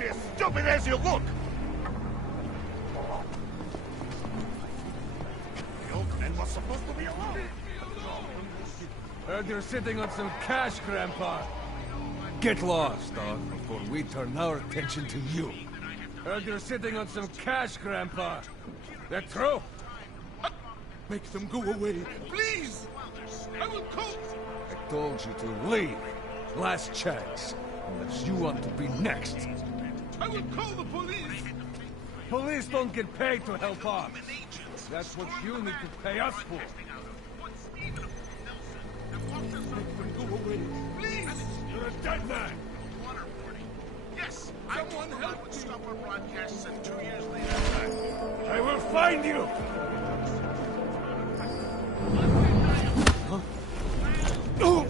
as stupid as you look! The old man was supposed to be alone. Heard you're sitting on some cash, Grandpa. Get lost, dog, before we turn our attention to you. Heard you're sitting on some cash, Grandpa. That true? Make them go away, please! I will call... I told you to leave. Last chance. Unless you want to be next. I will call the police! Police don't get paid to help us. That's what you need to pay us for. Make them go away, please! You're a dead man! Yes, Someone help would stop our broadcasts, and 2 years later... I will find you! Oh!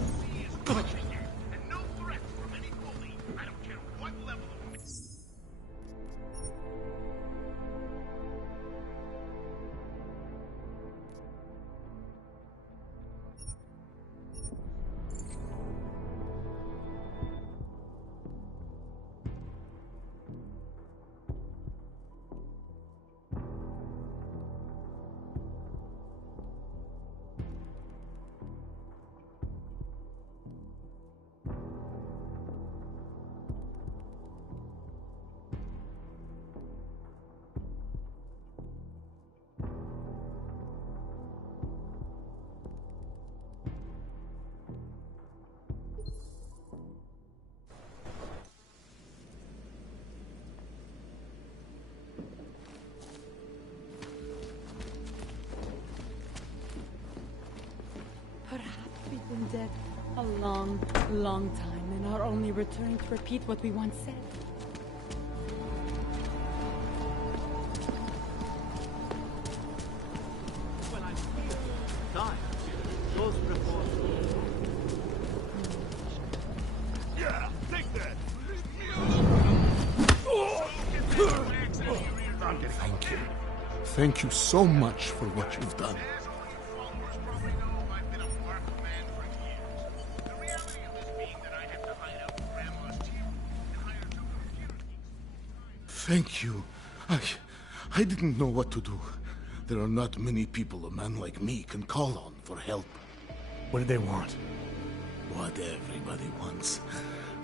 And no threat from any bully. I don't care what level of... Perhaps we've been dead a long, long time and are only returning to repeat what we once said. Well, I'm here. Time. Those reports. Yeah, take that! Thank you. Thank you so much for what you've done. Thank you. I didn't know what to do. There are not many people a man like me can call on for help. What do they want? What everybody wants.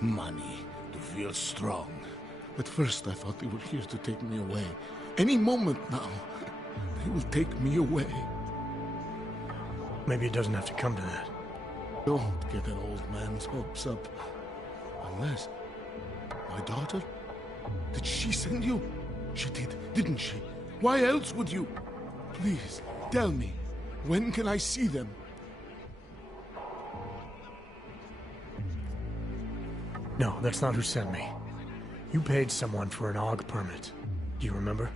Money, to feel strong. At first I thought they were here to take me away. Any moment now, they will take me away. Maybe it doesn't have to come to that. Don't get an old man's hopes up. Unless... my daughter? Did she send you? She did, didn't she? Why else would you? Please, tell me. When can I see them? No, that's not who sent me. You paid someone for an AUG permit. Do you remember?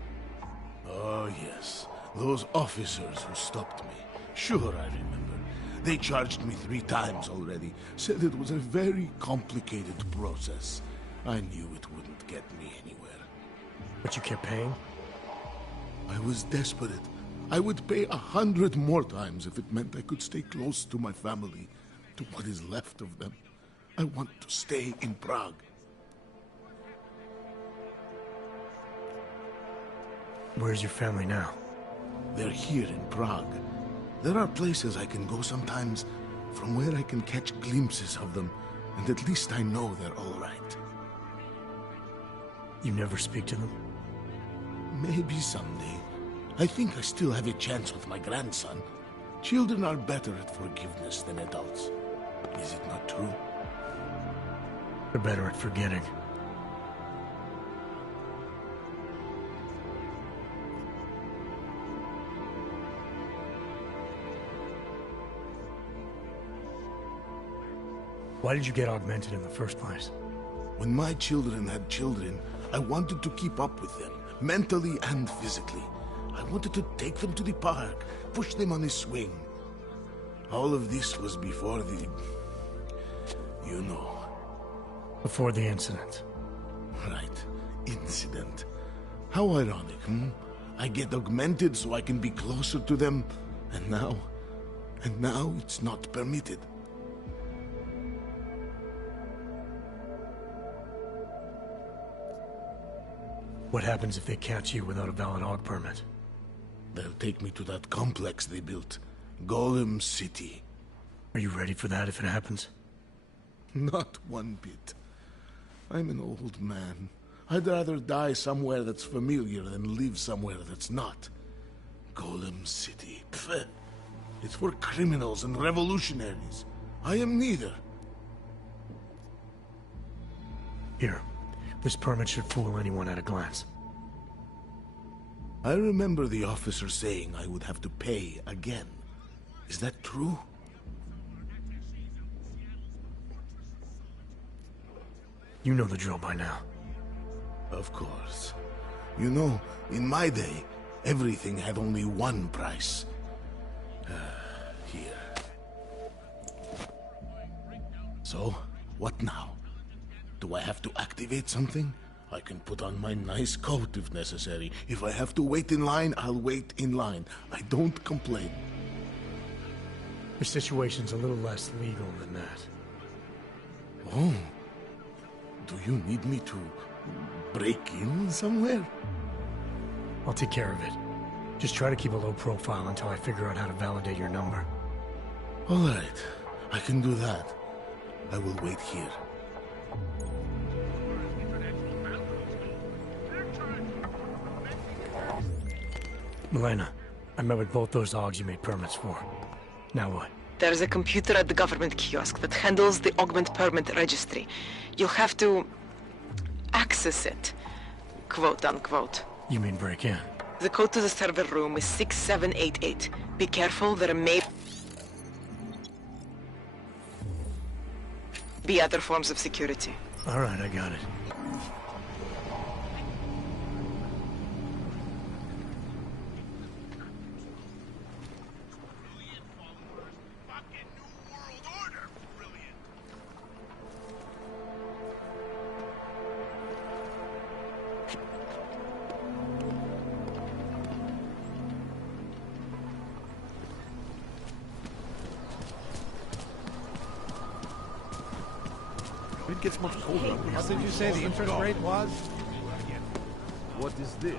Oh, yes. Those officers who stopped me. Sure, I remember. They charged me 3 times already. Said it was a very complicated process. I knew it wouldn't get me anywhere. But you kept paying? I was desperate. I would pay 100 more times if it meant I could stay close to my family, to what is left of them. I want to stay in Prague. Where's your family now? They're here in Prague. There are places I can go sometimes, from where I can catch glimpses of them, and at least I know they're all right. You never speak to them? Maybe someday. I think I still have a chance with my grandson. Children are better at forgiveness than adults. Is it not true? They're better at forgetting. Why did you get augmented in the first place? When my children had children, I wanted to keep up with them, mentally and physically. I wanted to take them to the park, push them on a swing. All of this was before the... you know. Before the incident. Right. Incident. How ironic, hmm? I get augmented so I can be closer to them, and now it's not permitted. What happens if they catch you without a valid AUG permit? They'll take me to that complex they built. Golem City. Are you ready for that if it happens? Not one bit. I'm an old man. I'd rather die somewhere that's familiar than live somewhere that's not. Golem City. Pfft. It's for criminals and revolutionaries. I am neither. Here. This permit should fool anyone at a glance. I remember the officer saying I would have to pay again. Is that true? You know the drill by now. Of course. You know, in my day, everything had only one price. Here. So, what now? Do I have to activate something? I can put on my nice coat if necessary. If I have to wait in line, I'll wait in line. I don't complain. Your situation's a little less legal than that. Oh. Do you need me to break in somewhere? I'll take care of it. Just try to keep a low profile until I figure out how to validate your number. All right. I can do that. I will wait here. Milena, I met with both those AUGs you made permits for. Now what? There's a computer at the government kiosk that handles the augment permit registry. You'll have to access it, quote unquote. You mean break in? The code to the server room is 6788. Be careful, there may be other forms of security. All right, I got it. It gets much colder. What did you say the interest rate was? What is this?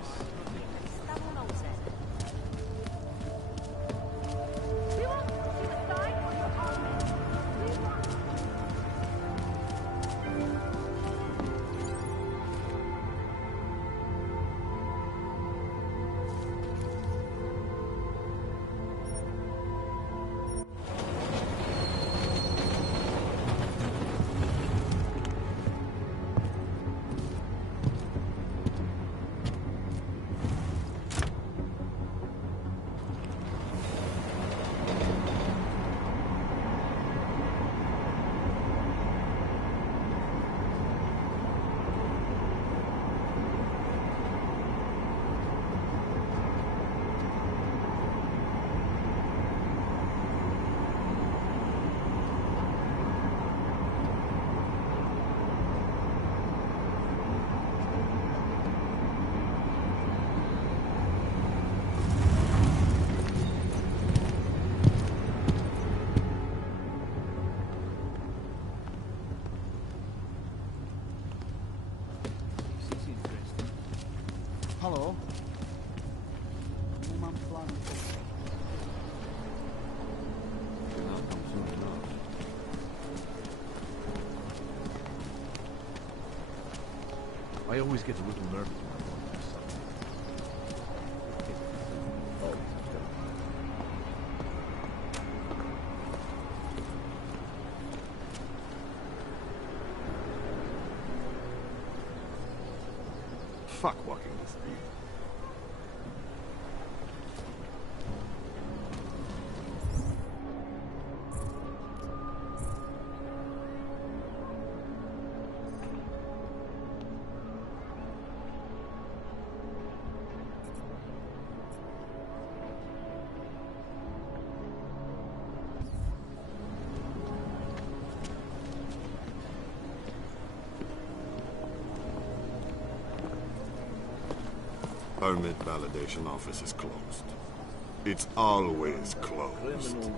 Hello. I always get a little nervous when I'm going through something. Fuck walking this thing. Permit validation office is closed. It's always closed.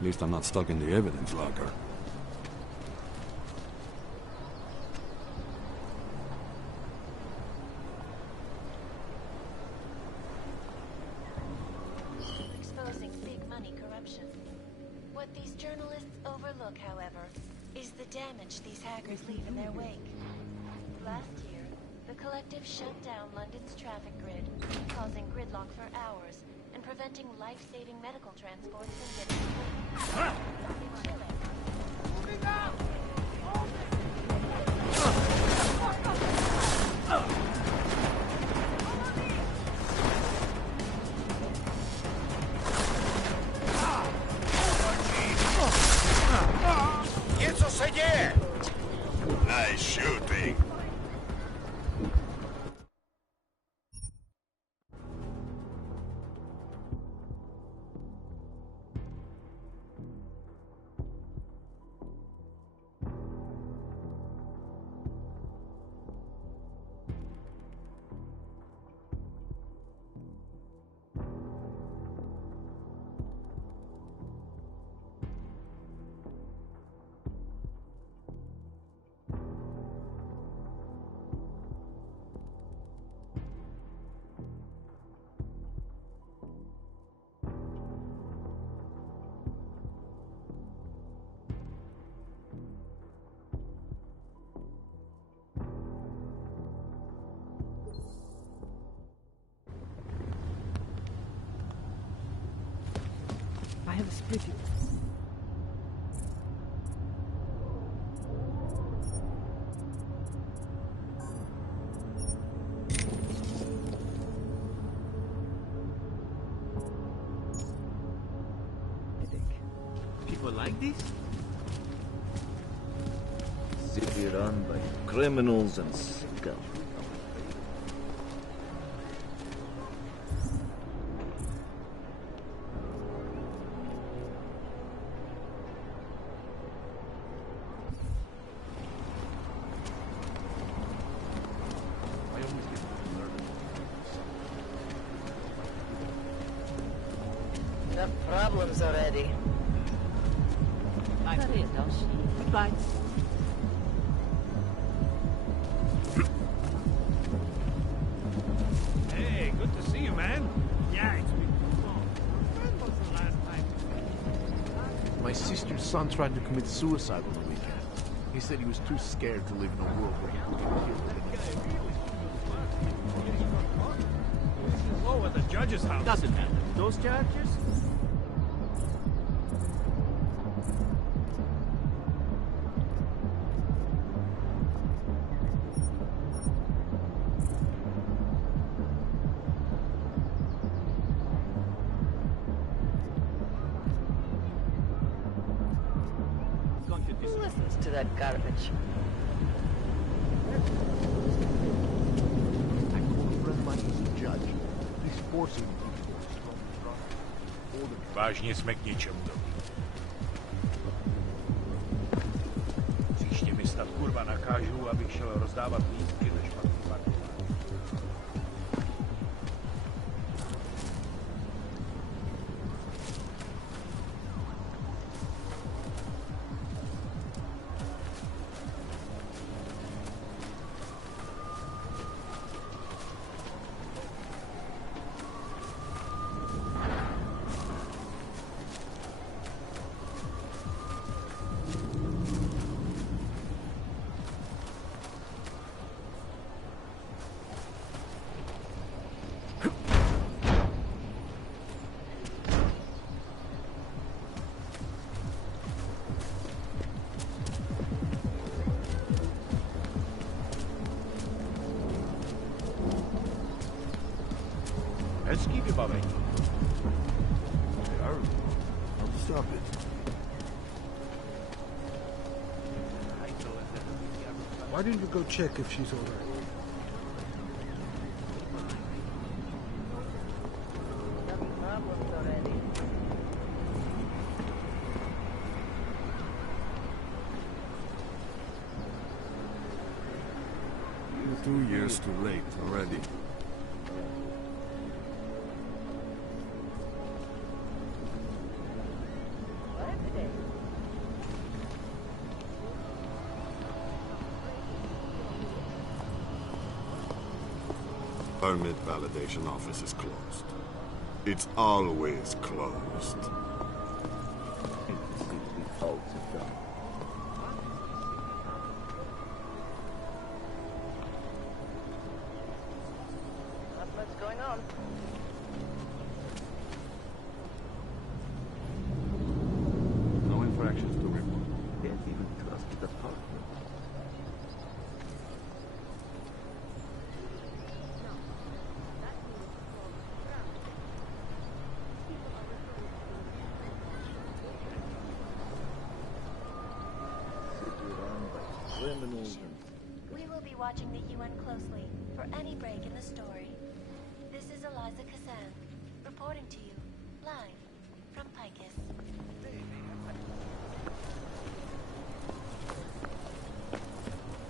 At least I'm not stuck in the evidence locker. Exposing big money corruption. What these journalists overlook, however, is the damage these hackers leave in their wake. Last year, the collective shut down London's traffic grid, causing gridlock for hours and preventing life-saving medical transports from getting through. In Chile, moving out! Nice shooting. I have a spliffy. People like this? City run by criminals and scum. Enough problems already. Goodbye. Hey, good to see you, man. Yeah, it's been too long. When was the last time? My sister's son tried to commit suicide on the weekend. He said he was too scared to live in a world where he could get killed. Oh, at the judge's house. Doesn't matter. Those charges? Who listens to that garbage? I called a friend of mine who's a judge. He's forcing me to divorce from the Vážně jsme k ničemu dobrý. Příště mi snad kurva nakážu, abych šel rozdávat lístky ze špatný parkování. Hezký vybavení. I'll stop it. Why didn't you go check if she's all right? Enough problems already. 2 years too late already. What? Permit validation office is closed. It's always closed. What's going on? No infractions to report. Can't even trust the department. Criminals and... We will be watching the UN closely for any break in the story. This is Eliza Kazan, reporting to you, live, from Picus.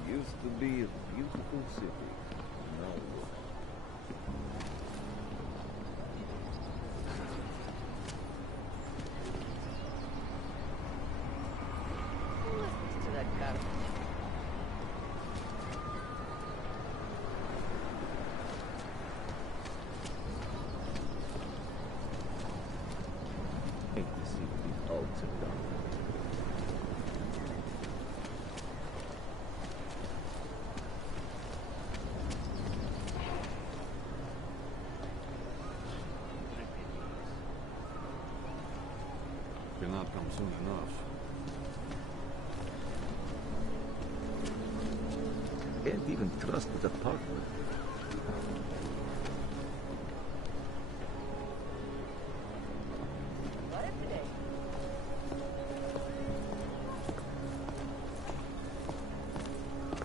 Used to be a beautiful city. Now look. Who listens to that garbage? Hate to see these altered down. Cannot come soon enough. Can't even trust the department. Got it today.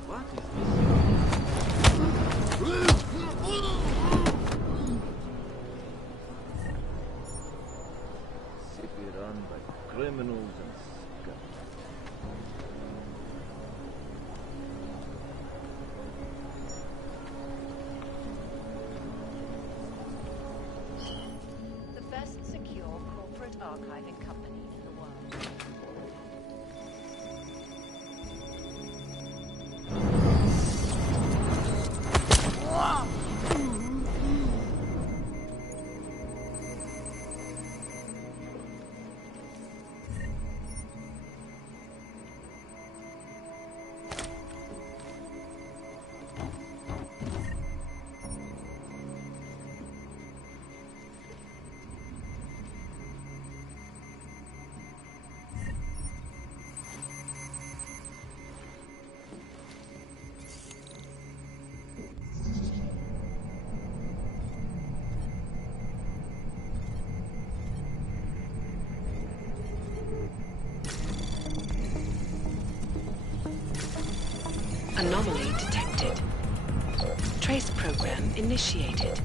What is this? City run by criminals and scum. The best secure corporate archiving company in the world. Anomaly detected. Trace program initiated.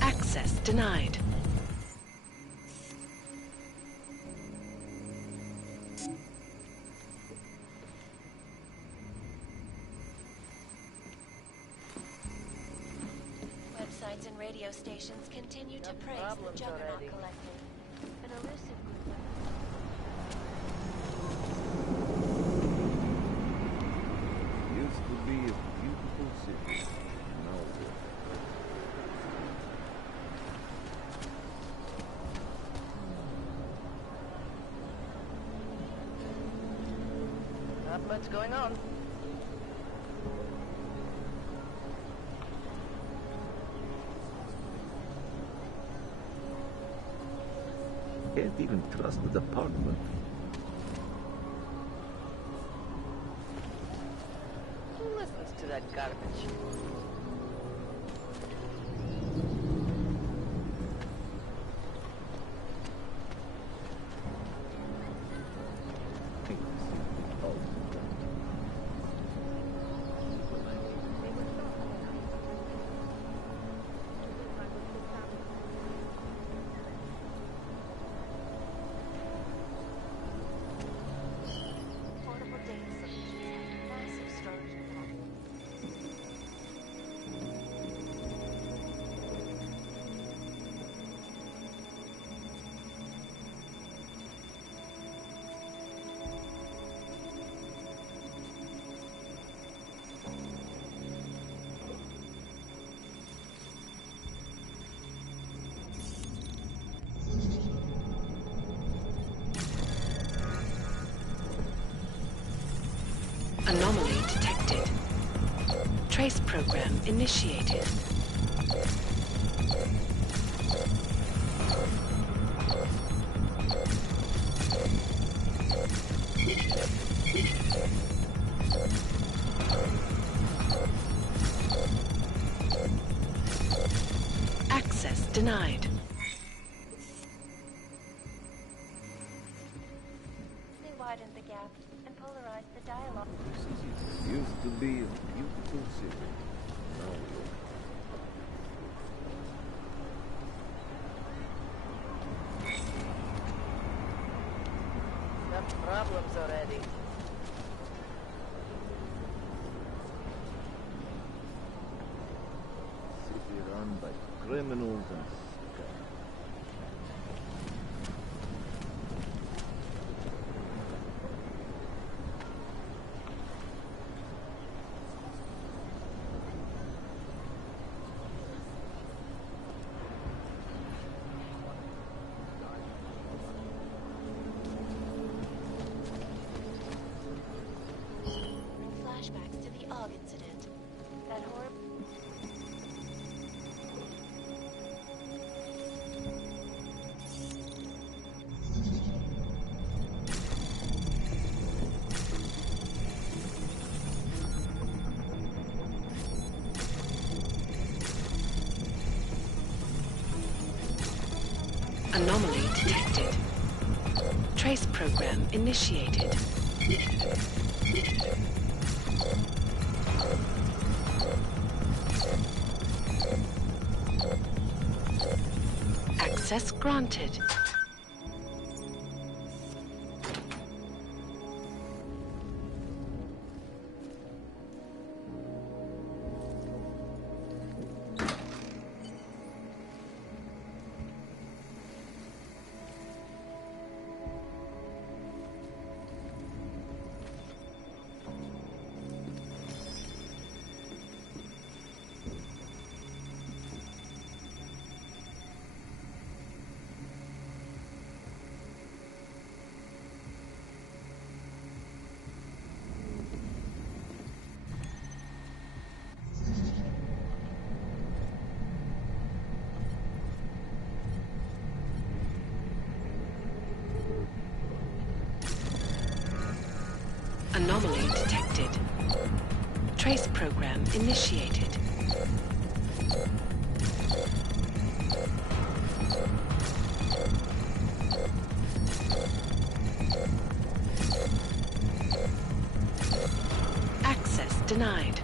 Access denied. Websites and radio stations continue to praise the Juggernaut already. Collective, an elusive group of Used to be a beautiful city. Now look. Not much going on. Can't even trust the department. Who listens to that garbage? Hate to see these altered down. portable data solutions and massive storage capacity. Anomaly detected. Trace program initiated. Access denied. They widened the gap and polarized the dialogue. Used to be a beautiful city. Now Enough problems already. city run by criminals and scum. Flashbacks to the Og incident. That horrible. Anomaly detected. Trace program initiated. Access granted. Anomaly detected. Trace program initiated. Access denied.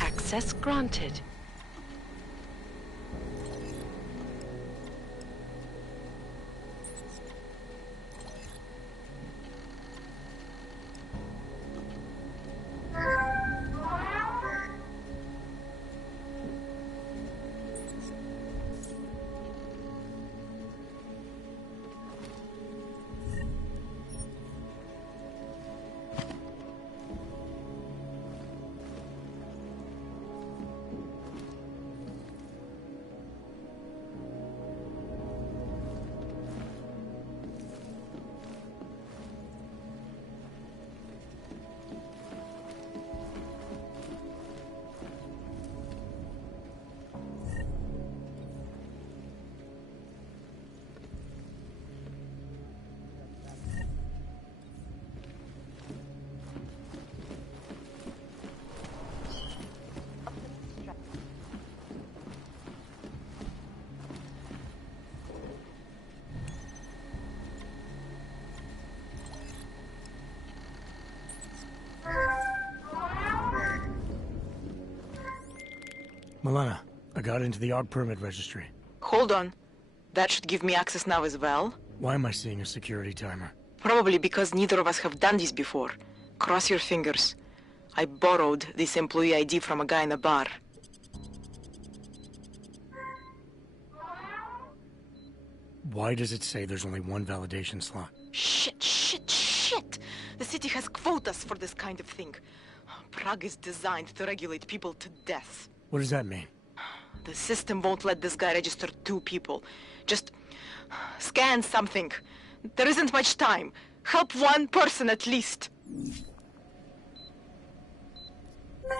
Access granted. Milena, I got into the AUG permit registry. Hold on. That should give me access now as well. Why am I seeing a security timer? Probably because neither of us have done this before. Cross your fingers. I borrowed this employee ID from a guy in a bar. Why does it say there's only one validation slot? Shit! The city has quotas for this kind of thing. Prague is designed to regulate people to death. What does that mean? The system won't let this guy register 2 people. Just scan something. There isn't much time. Help 1 person at least.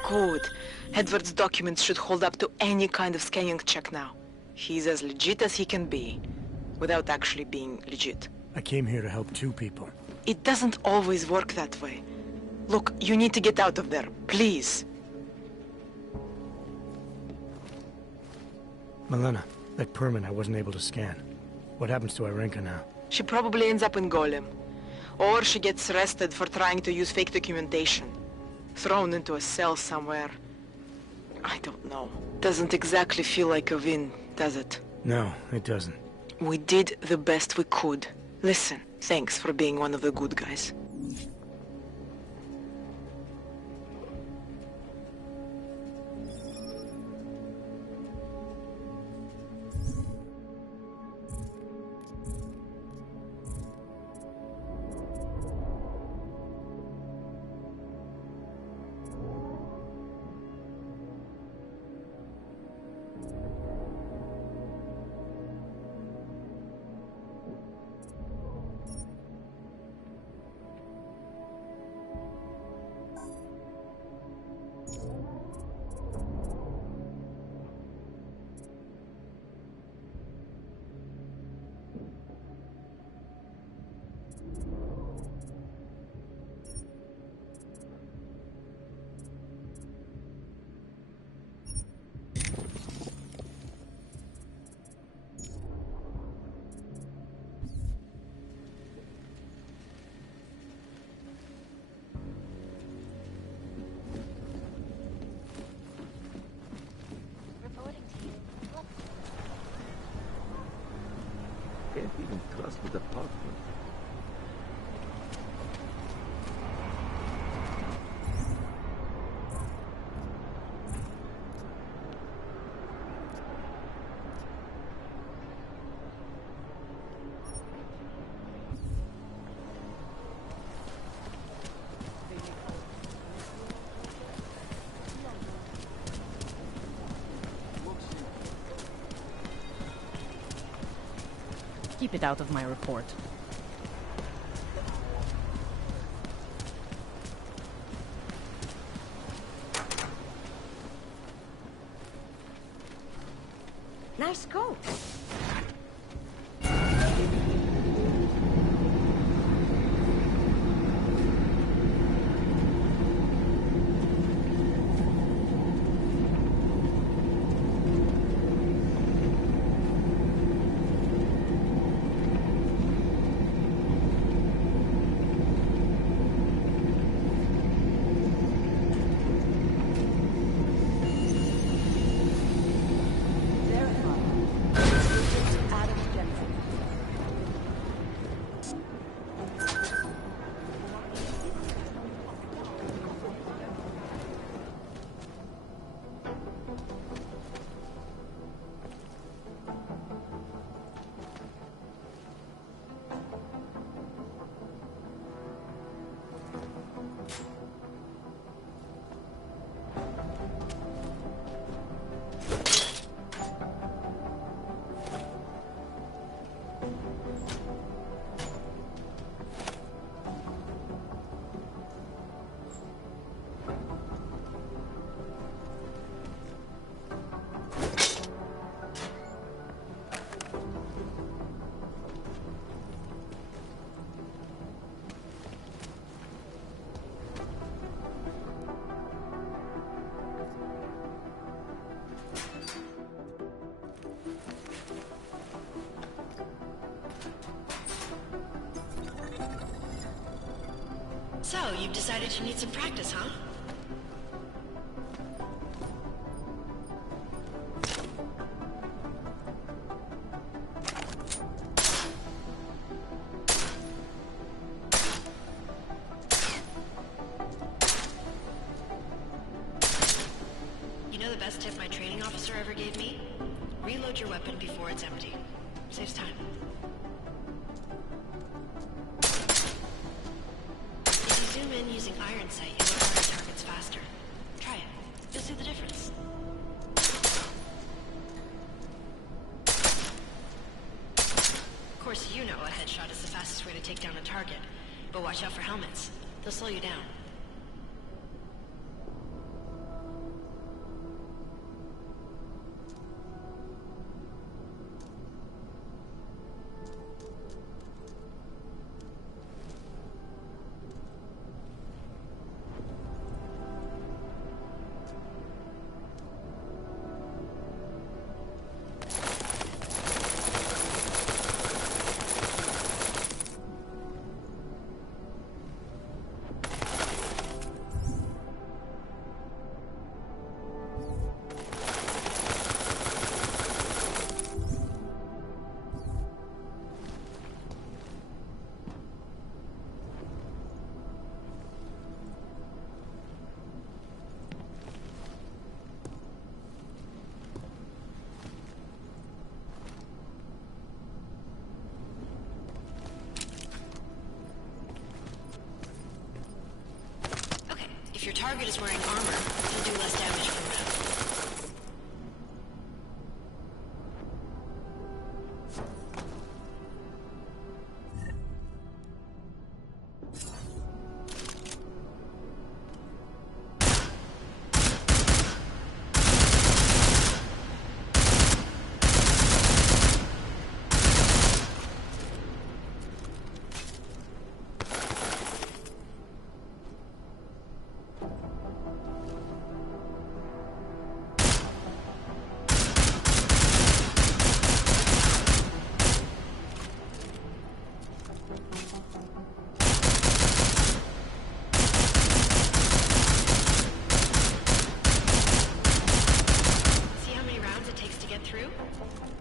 Good. Edward's documents should hold up to any kind of scanning check now. He's as legit as he can be, without actually being legit. I came here to help 2 people. It doesn't always work that way. Look, you need to get out of there, please. Milena, that permit I wasn't able to scan. What happens to Irenka now? She probably ends up in Golem. Or she gets arrested for trying to use fake documentation. Thrown into a cell somewhere. I don't know. Doesn't exactly feel like a win, does it? No, it doesn't. We did the best we could. Listen, thanks for being one of the good guys. Can't even trust the department. Keep it out of my report. Nice coat. So, you've decided you need some practice, huh? your weapon before it's empty. Saves time. If you zoom in using iron sight, you'll target targets faster. Try it. You'll see the difference. Of course, you know a headshot is the fastest way to take down a target, but watch out for helmets. They'll slow you down. If your target is wearing armor, you'll do less damage per round.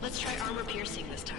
Let's try armor piercing this time.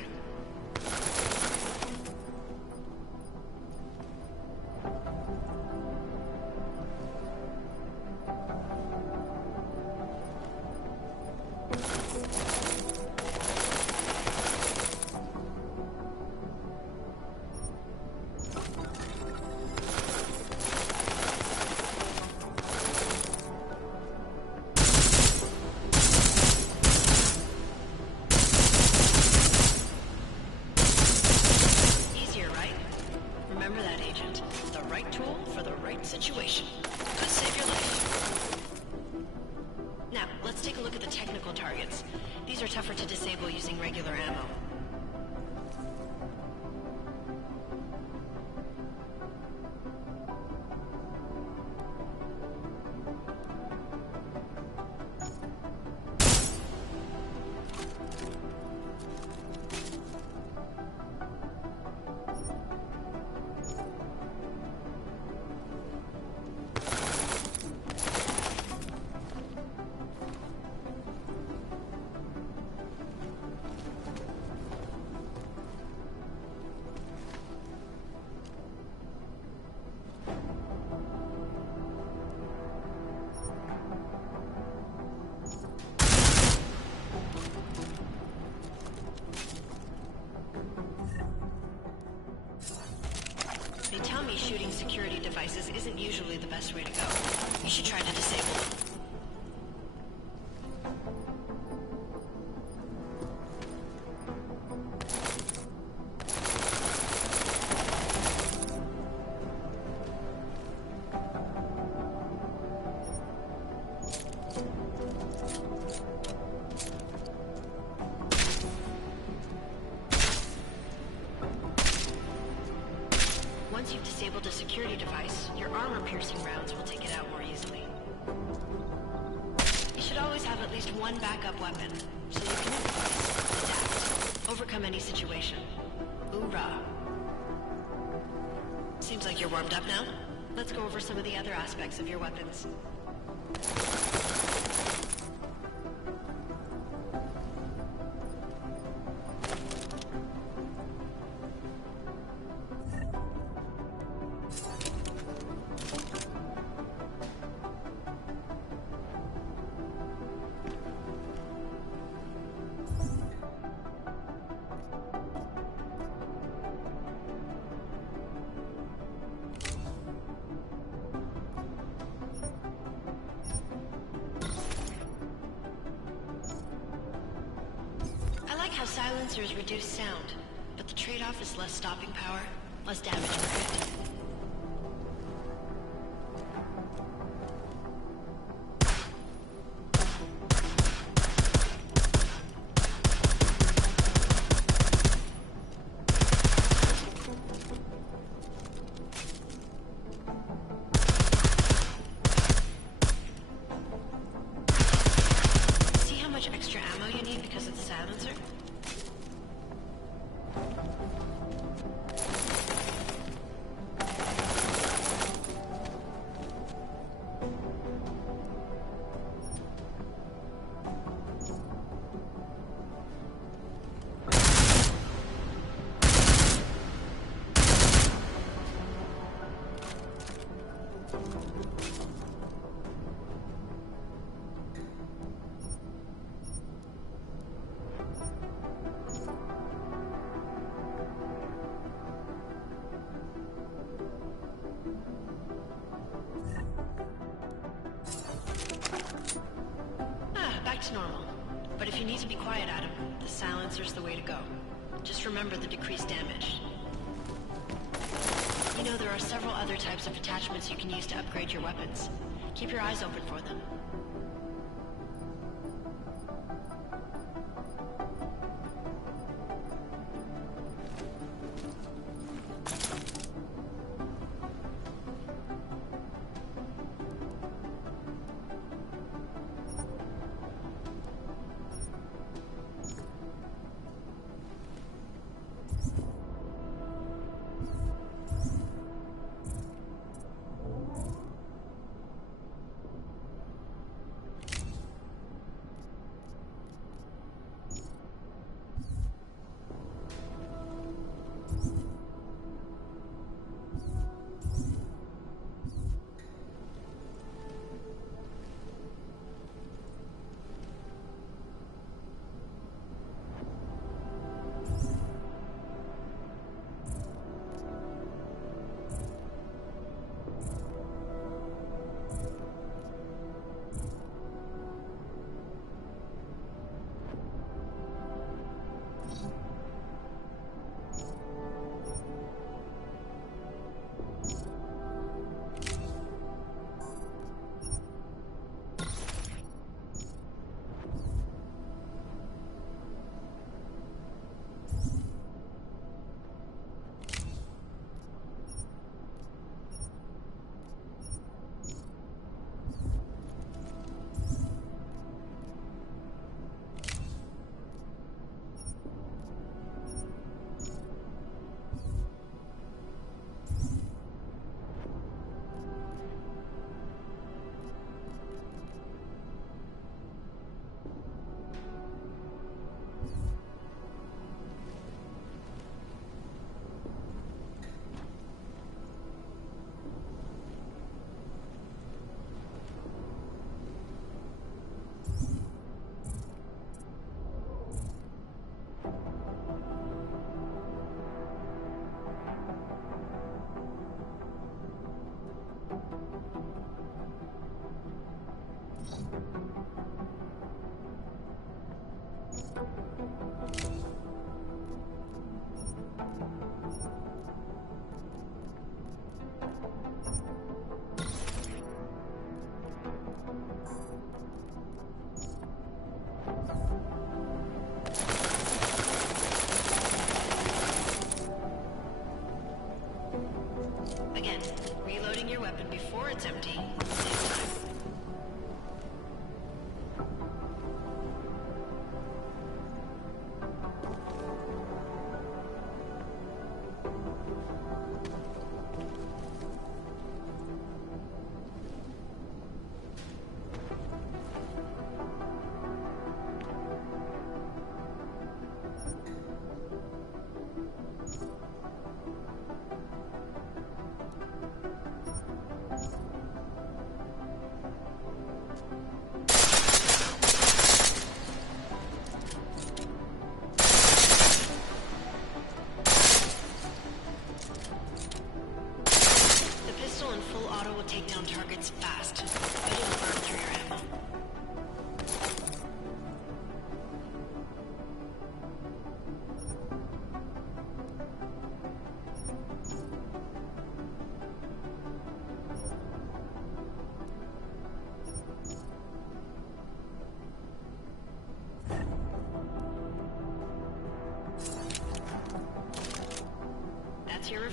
Situation. Could save your life. Now, let's take a look at the technical targets. These are tougher to disable using regular ammo. They tell me shooting security devices isn't usually the best way to go. You should try to disable them. Once you've disabled a security device, your armor-piercing rounds will take it out more easily. You should always have at least one backup weapon, so you can improvise, adapt, overcome any situation. Oooza. Seems like you're warmed up now. Let's go over some of the other aspects of your weapons. silencers reduce sound, but the trade-off is less stopping power, less damage per hit. See how much extra ammo you need because of the silencer? Back to normal. But if you need to be quiet, Adam, the silencer's the way to go. Just remember the decreased damage. You know, there are several other types of attachments you can use to upgrade your weapons. Keep your eyes open for them.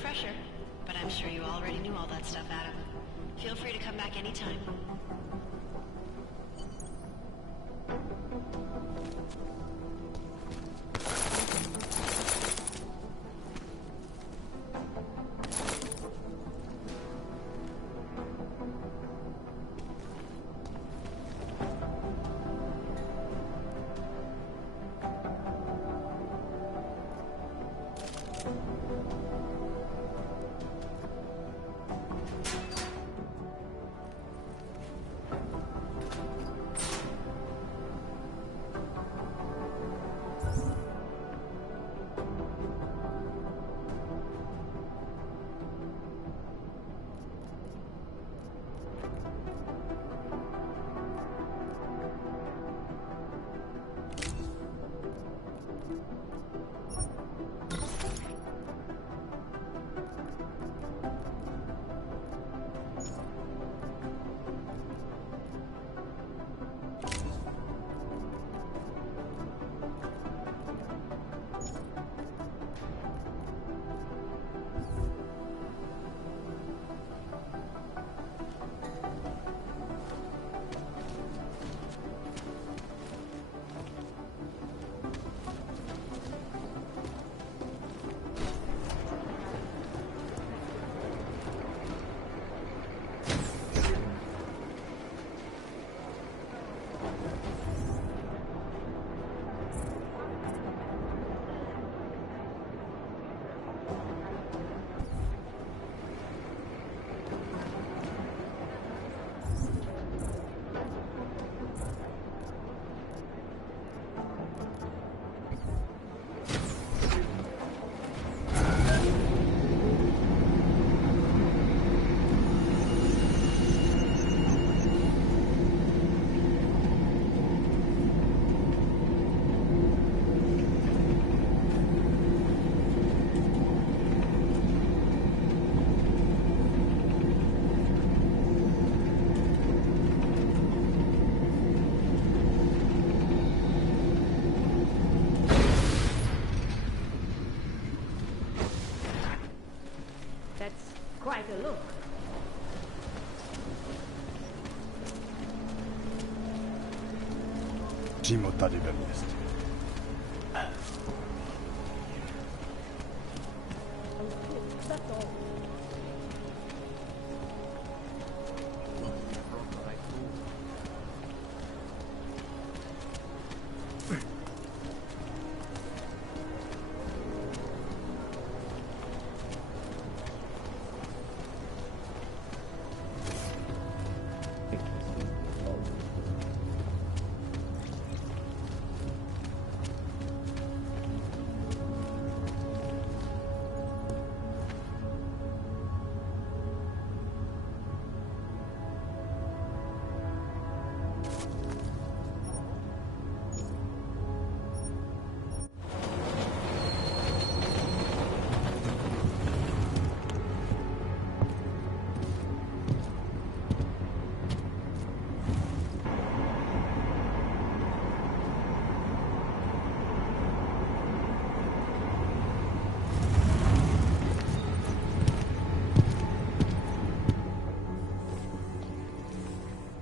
refresher, but I'm sure you already knew all that stuff, Adam. Feel free to come back anytime. Quite a look. Cimotalivel este. That's all.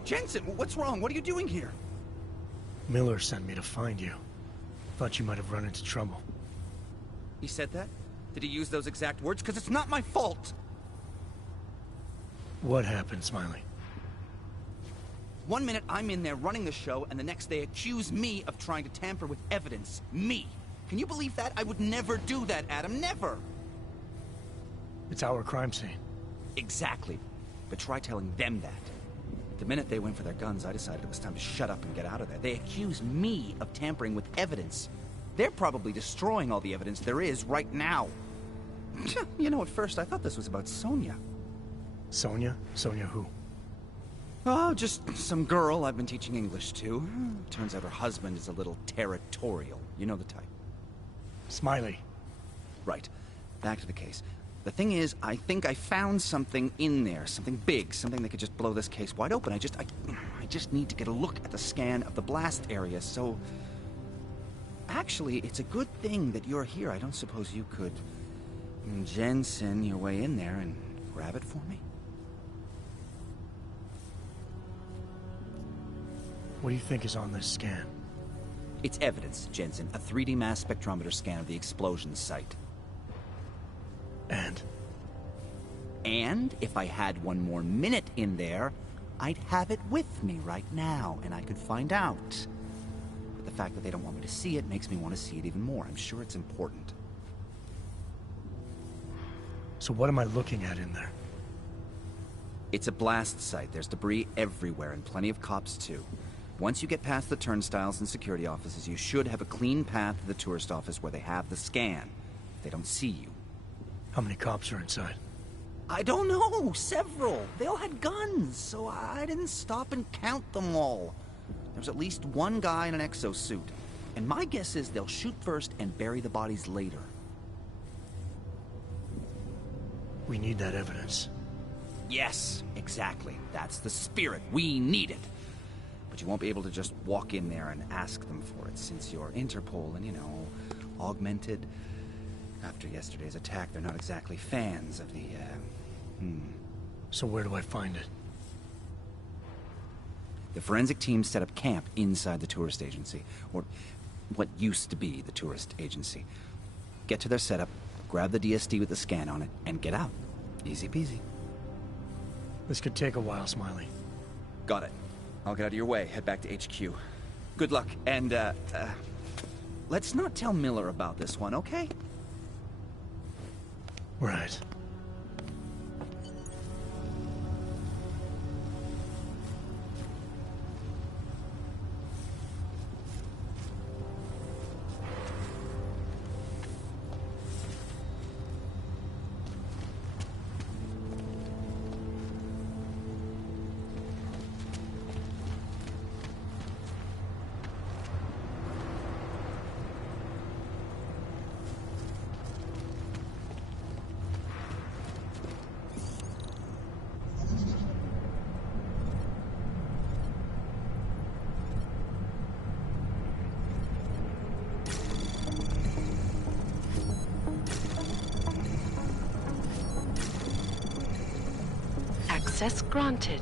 Jensen, what's wrong? What are you doing here? Miller sent me to find you. Thought you might have run into trouble. He said that? Did he use those exact words? Because it's not my fault! What happened, Smiley? One minute I'm in there running the show, and the next they accuse me of trying to tamper with evidence. Me! Can you believe that? I would never do that, Adam. Never! It's our crime scene. Exactly. But try telling them that. The minute they went for their guns, I decided it was time to shut up and get out of there. They accuse me of tampering with evidence. They're probably destroying all the evidence there is right now. You know, at first I thought this was about Sonia. Sonia? Sonia who? Oh, just some girl I've been teaching English to. Turns out her husband is a little territorial. You know the type. Smiley. Right. Back to the case. The thing is, I think I found something in there. Something big. Something that could just blow this case wide open. I just need to get a look at the scan of the blast area, so... Actually, it's a good thing that you're here. I don't suppose you could... Jensen your way in there and grab it for me? What do you think is on this scan? It's evidence, Jensen. A 3D mass spectrometer scan of the explosion site. And? And if I had one more minute in there, I'd have it with me right now, and I could find out. But the fact that they don't want me to see it makes me want to see it even more. I'm sure it's important. So what am I looking at in there? It's a blast site. There's debris everywhere, and plenty of cops, too. Once you get past the turnstiles and security offices, you should have a clean path to the tourist office where they have the scan. If they don't see you. How many cops are inside? I don't know. Several. They all had guns, so I didn't stop and count them all. There's at least one guy in an exosuit. And my guess is they'll shoot first and bury the bodies later. We need that evidence. Yes, exactly. That's the spirit. We need it. But you won't be able to just walk in there and ask them for it, since you're Interpol and, you know, augmented. After yesterday's attack, they're not exactly fans of the, So where do I find it? The forensic team set up camp inside the tourist agency, or what used to be the tourist agency. Get to their setup, grab the DSD with the scan on it, and get out. Easy peasy. This could take a while, Smiley. Got it. I'll get out of your way, head back to HQ. Good luck, and, let's not tell Miller about this one, okay? Right. Access granted.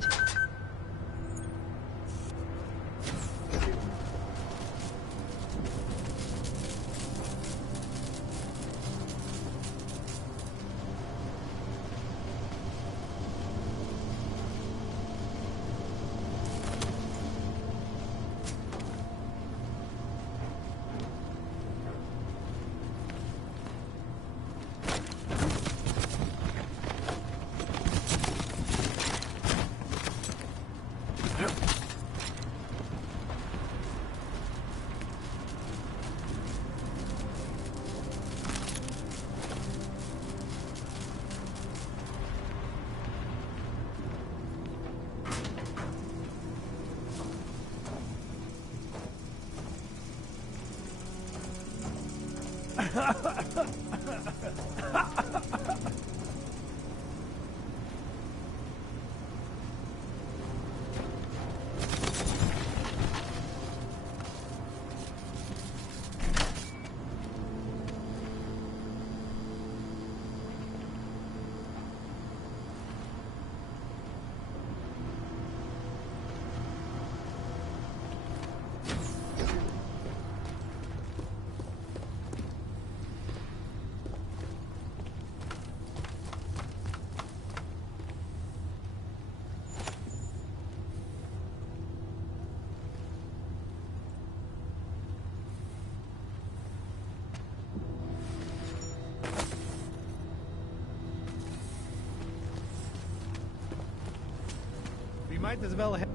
Might as well have...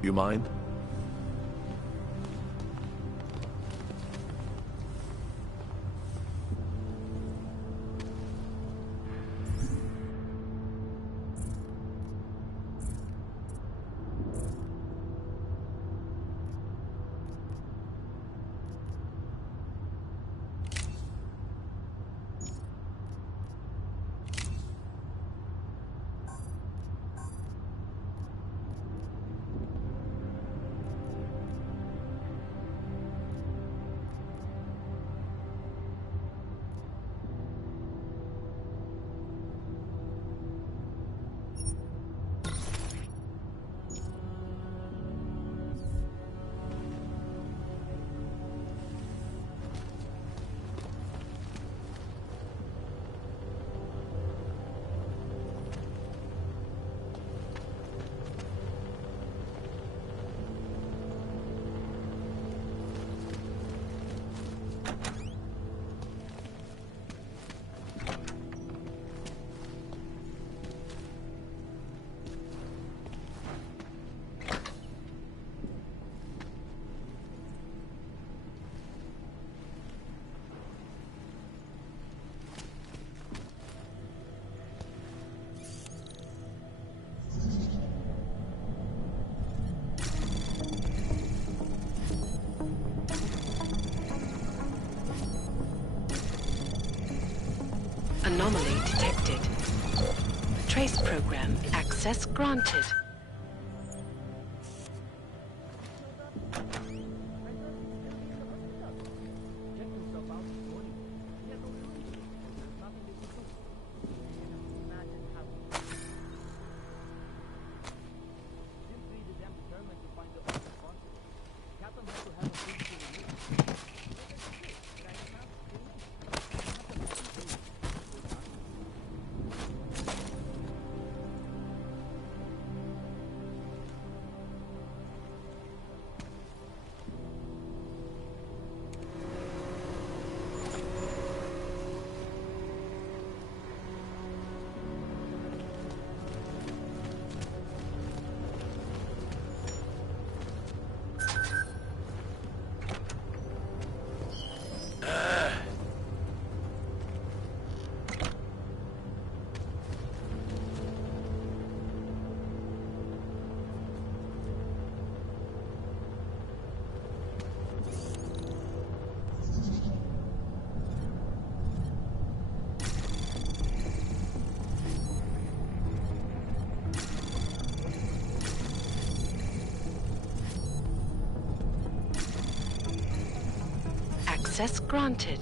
You mind? Anomaly detected. Trace program access granted. Access granted.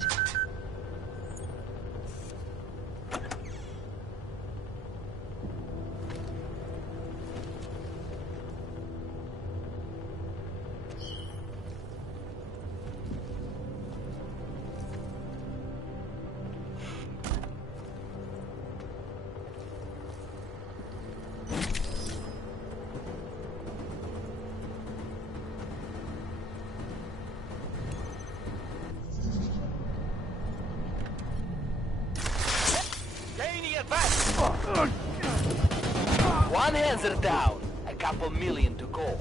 One hands are down. A couple million to go.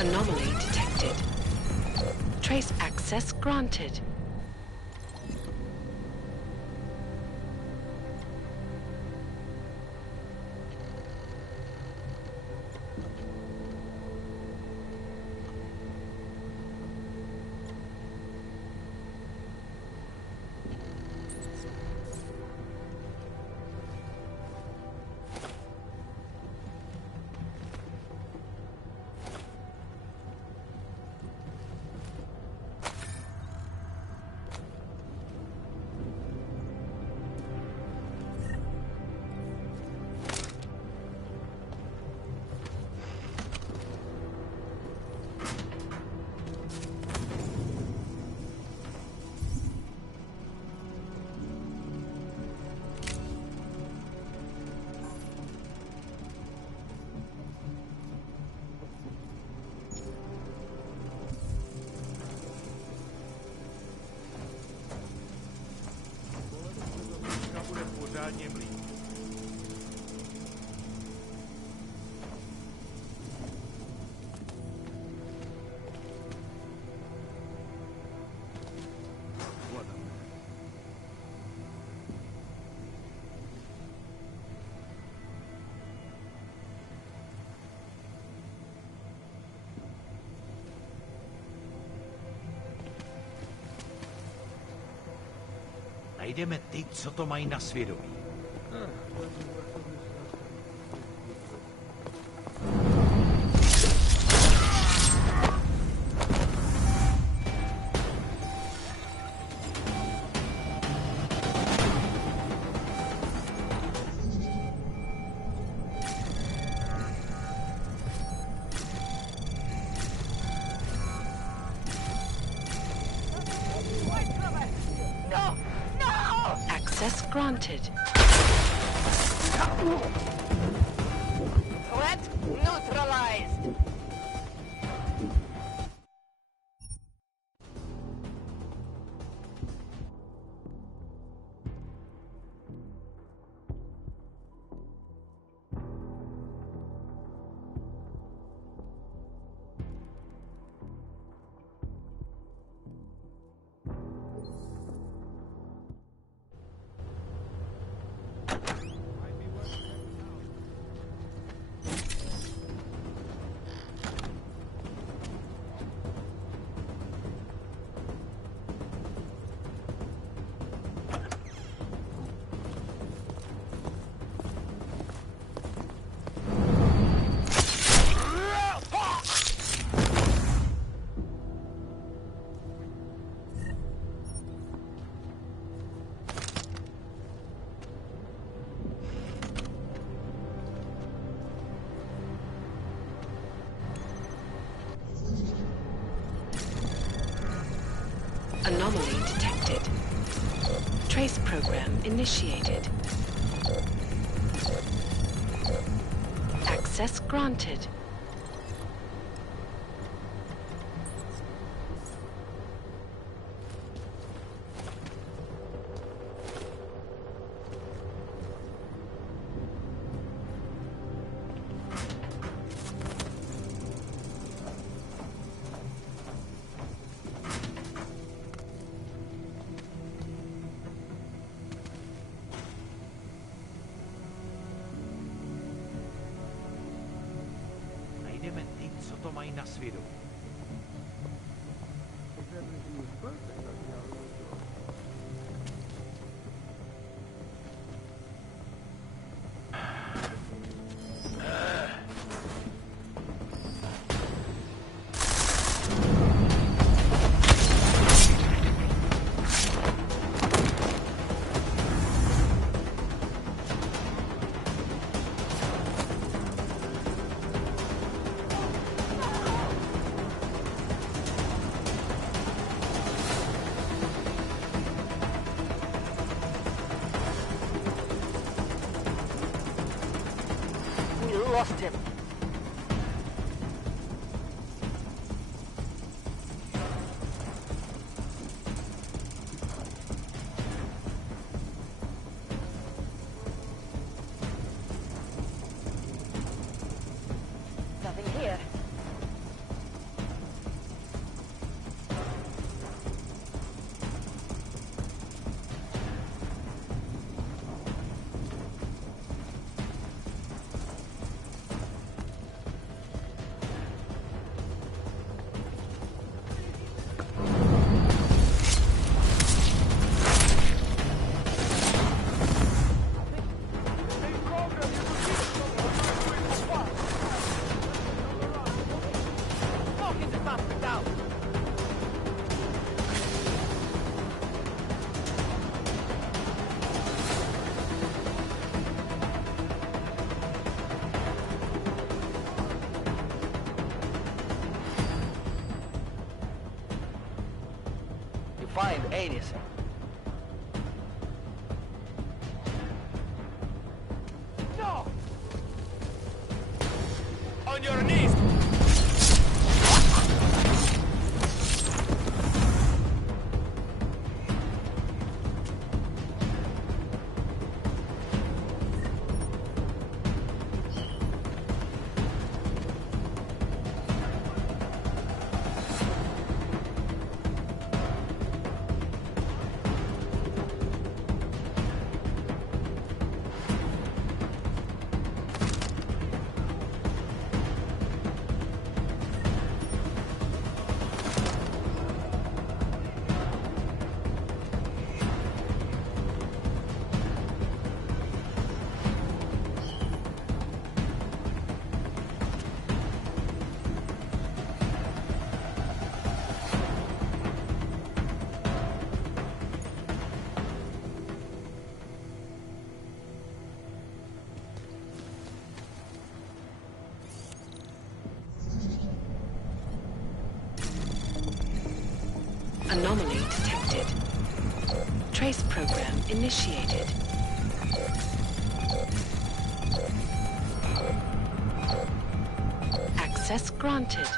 Anomaly detected. Trace access granted. Najdeme ty, co to mají na svědomí. Access granted. Threat neutralized. Anomaly detected. Trace program initiated. Access granted. Najdeme ty, co to mají na svědomí. Lost him. Nothing here. Find Anis. No! On your knees! Anomaly detected. Trace program initiated. Access granted.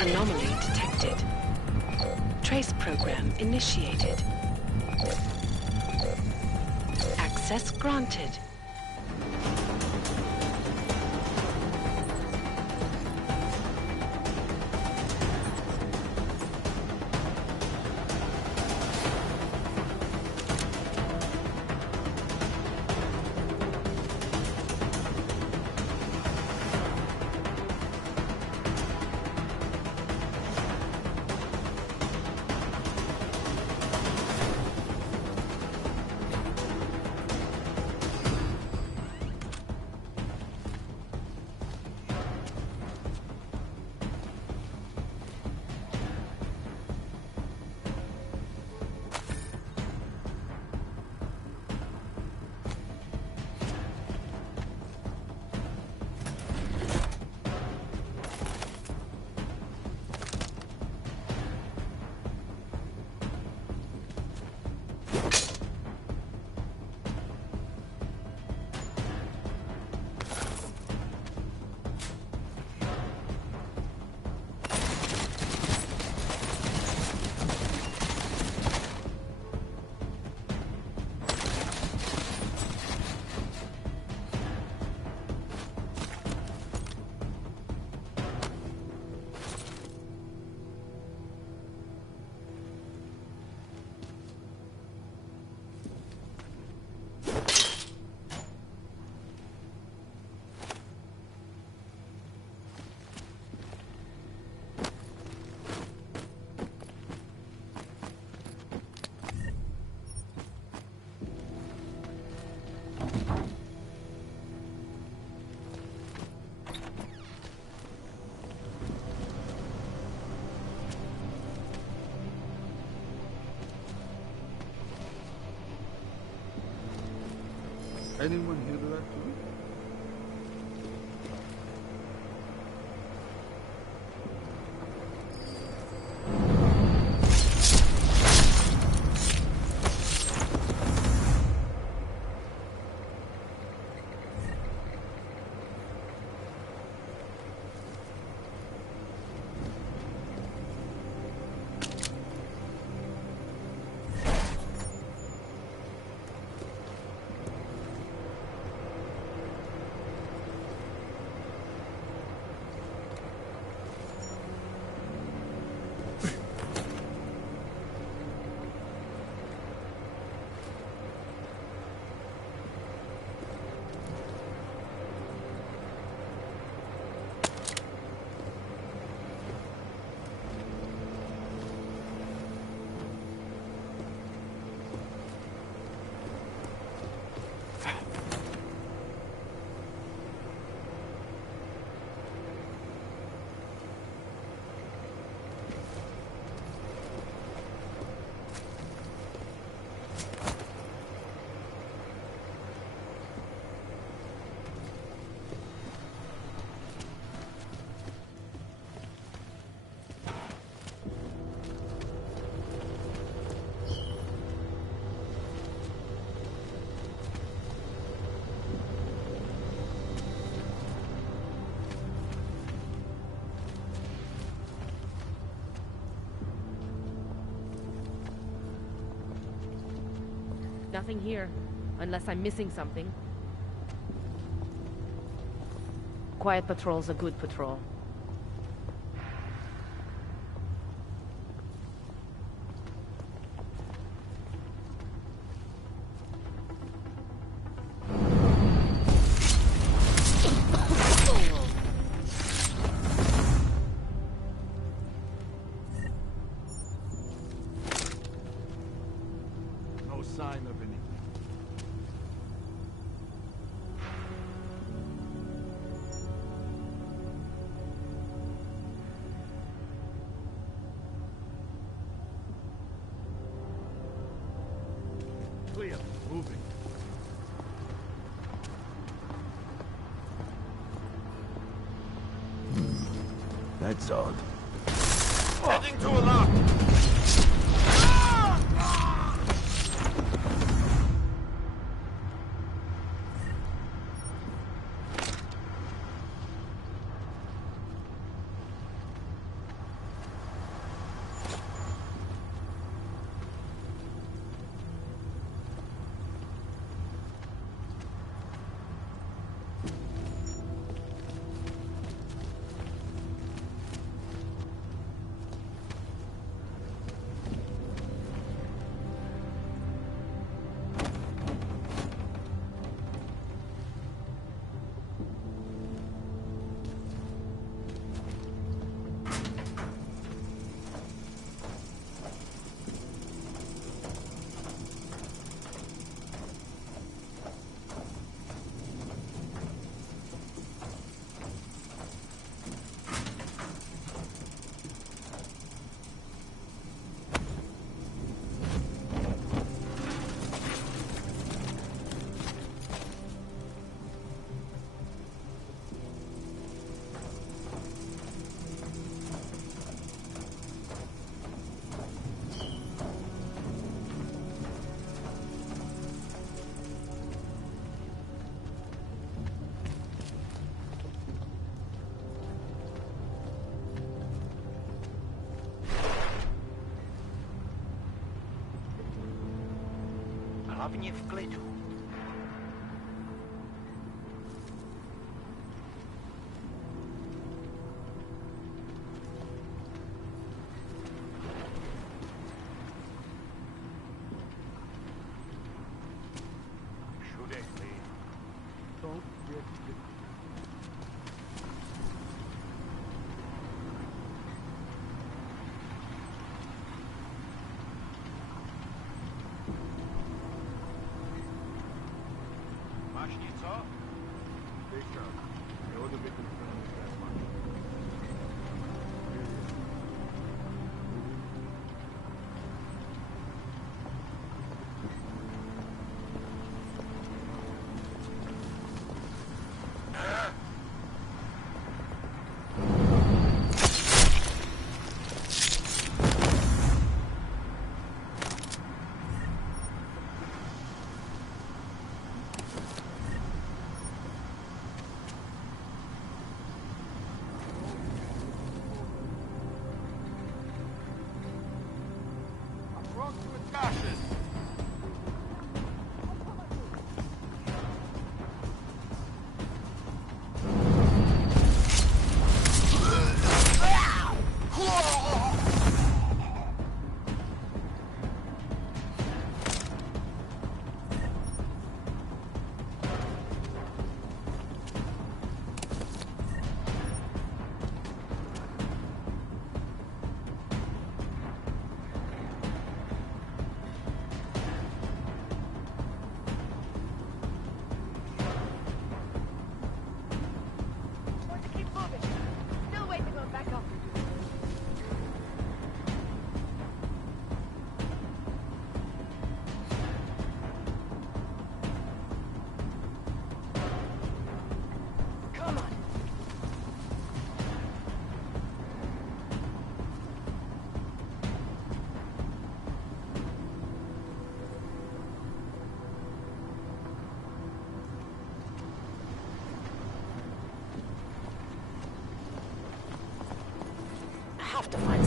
Anomaly detected. Trace program initiated. Access granted. Anyone hear that too? Nothing here, unless I'm missing something. Quiet patrol's a good patrol. No sign of anything. That's odd. Heading to a lock. Hlavně v klidu. Všude klid. Don't get Máš něco? Slyšel. Jeho doby ten film máš. Have to find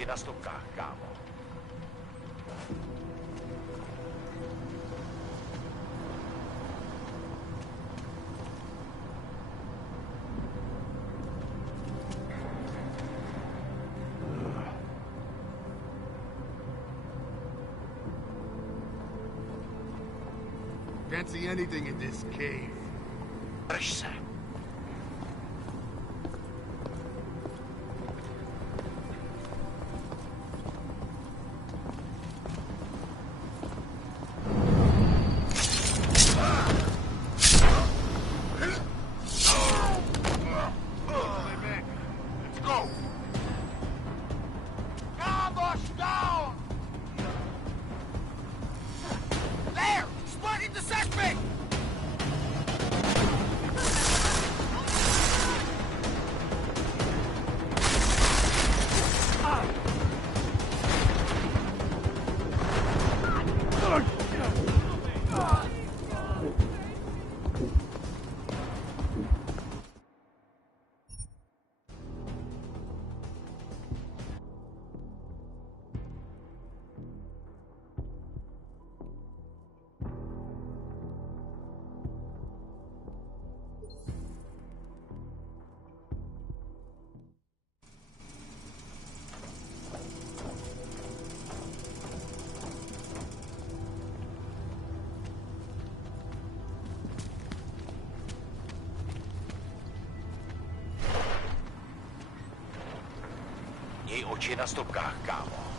oči na stopkách, kámo. Can't see anything in this cave. Drž se. Měj oči na stopkách, kámo.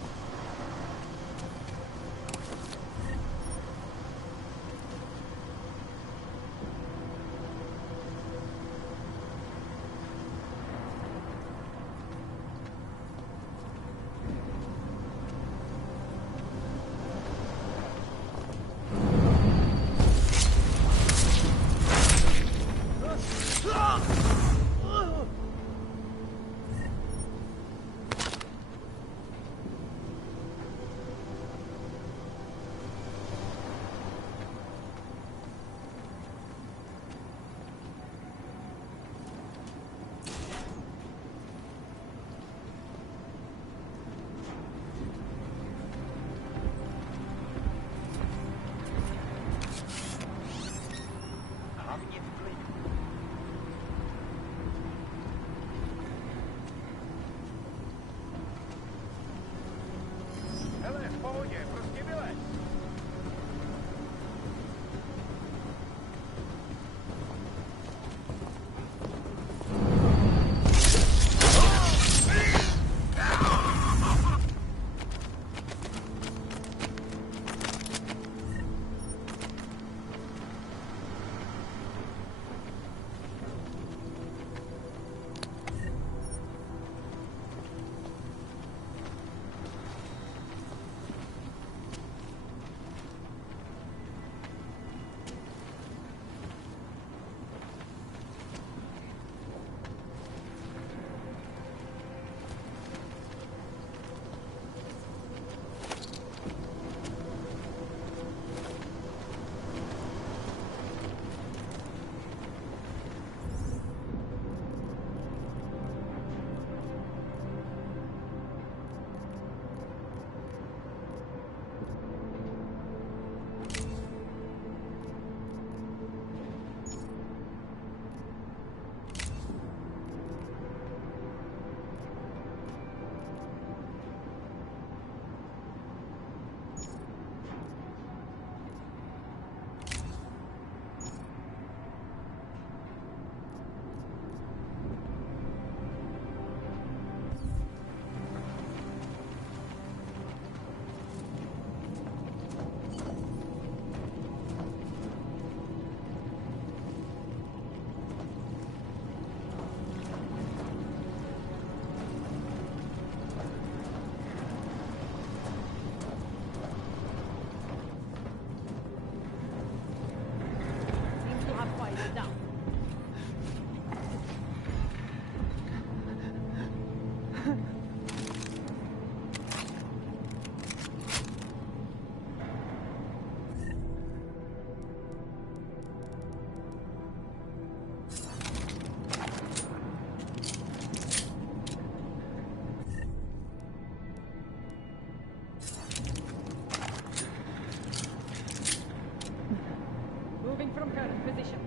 current position.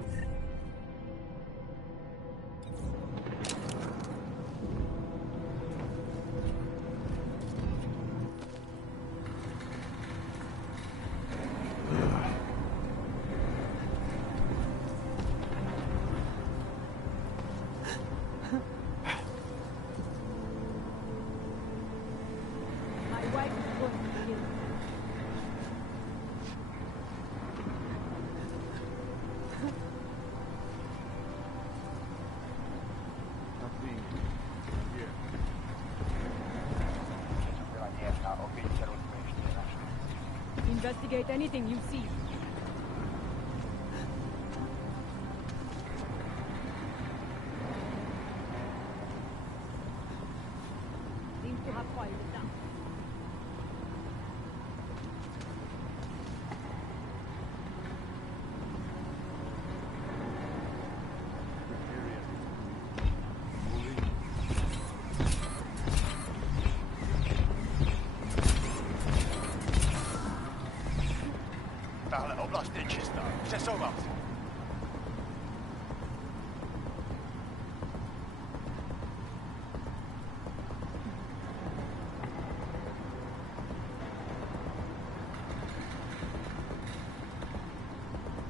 Investigate anything you see. Seems to have quieted down.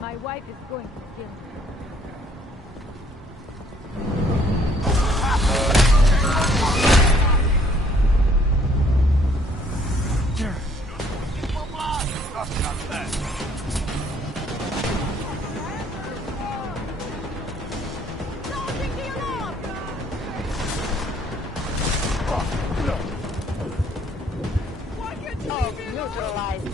My wife is going to kill me. Neutralized.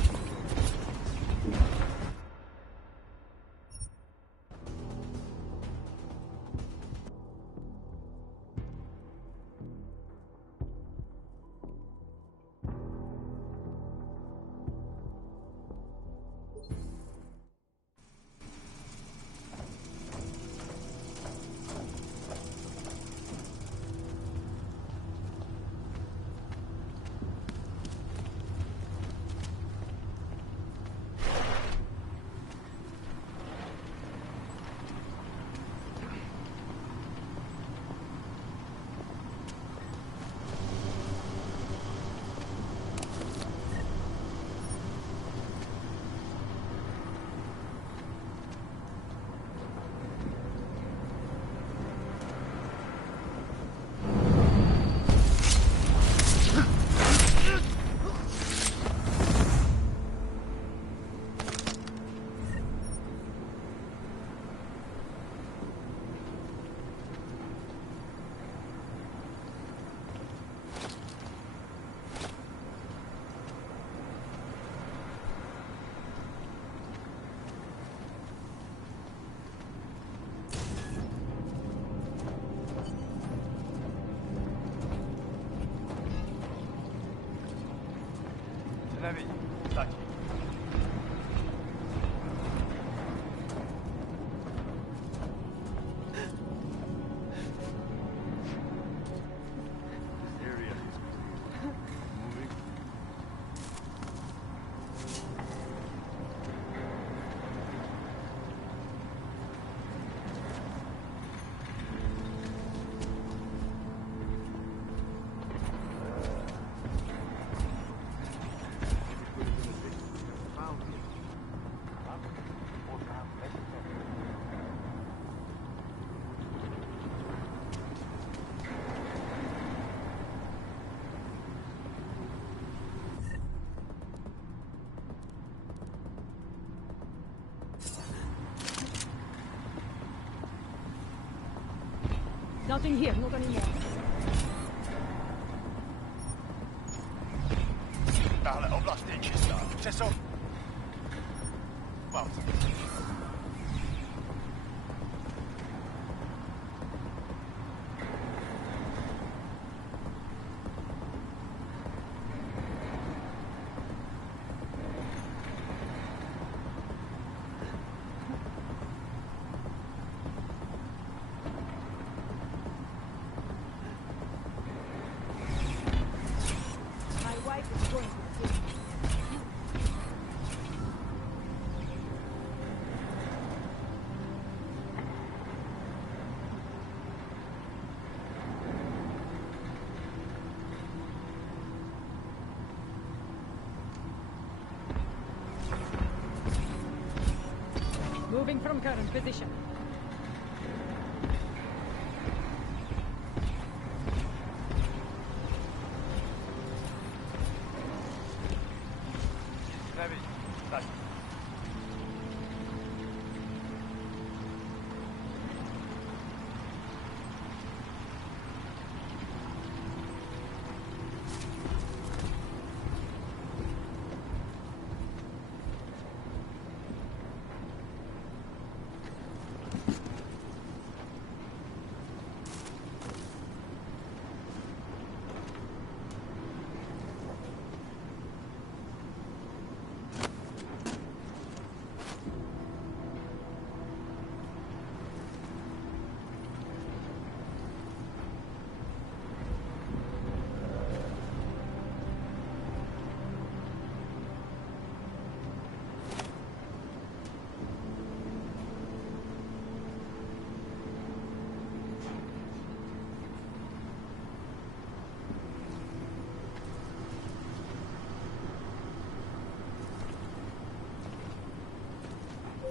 Nothing here, not anymore. Dále oblast je čistá. Přesou. Pauza. Moving from current position.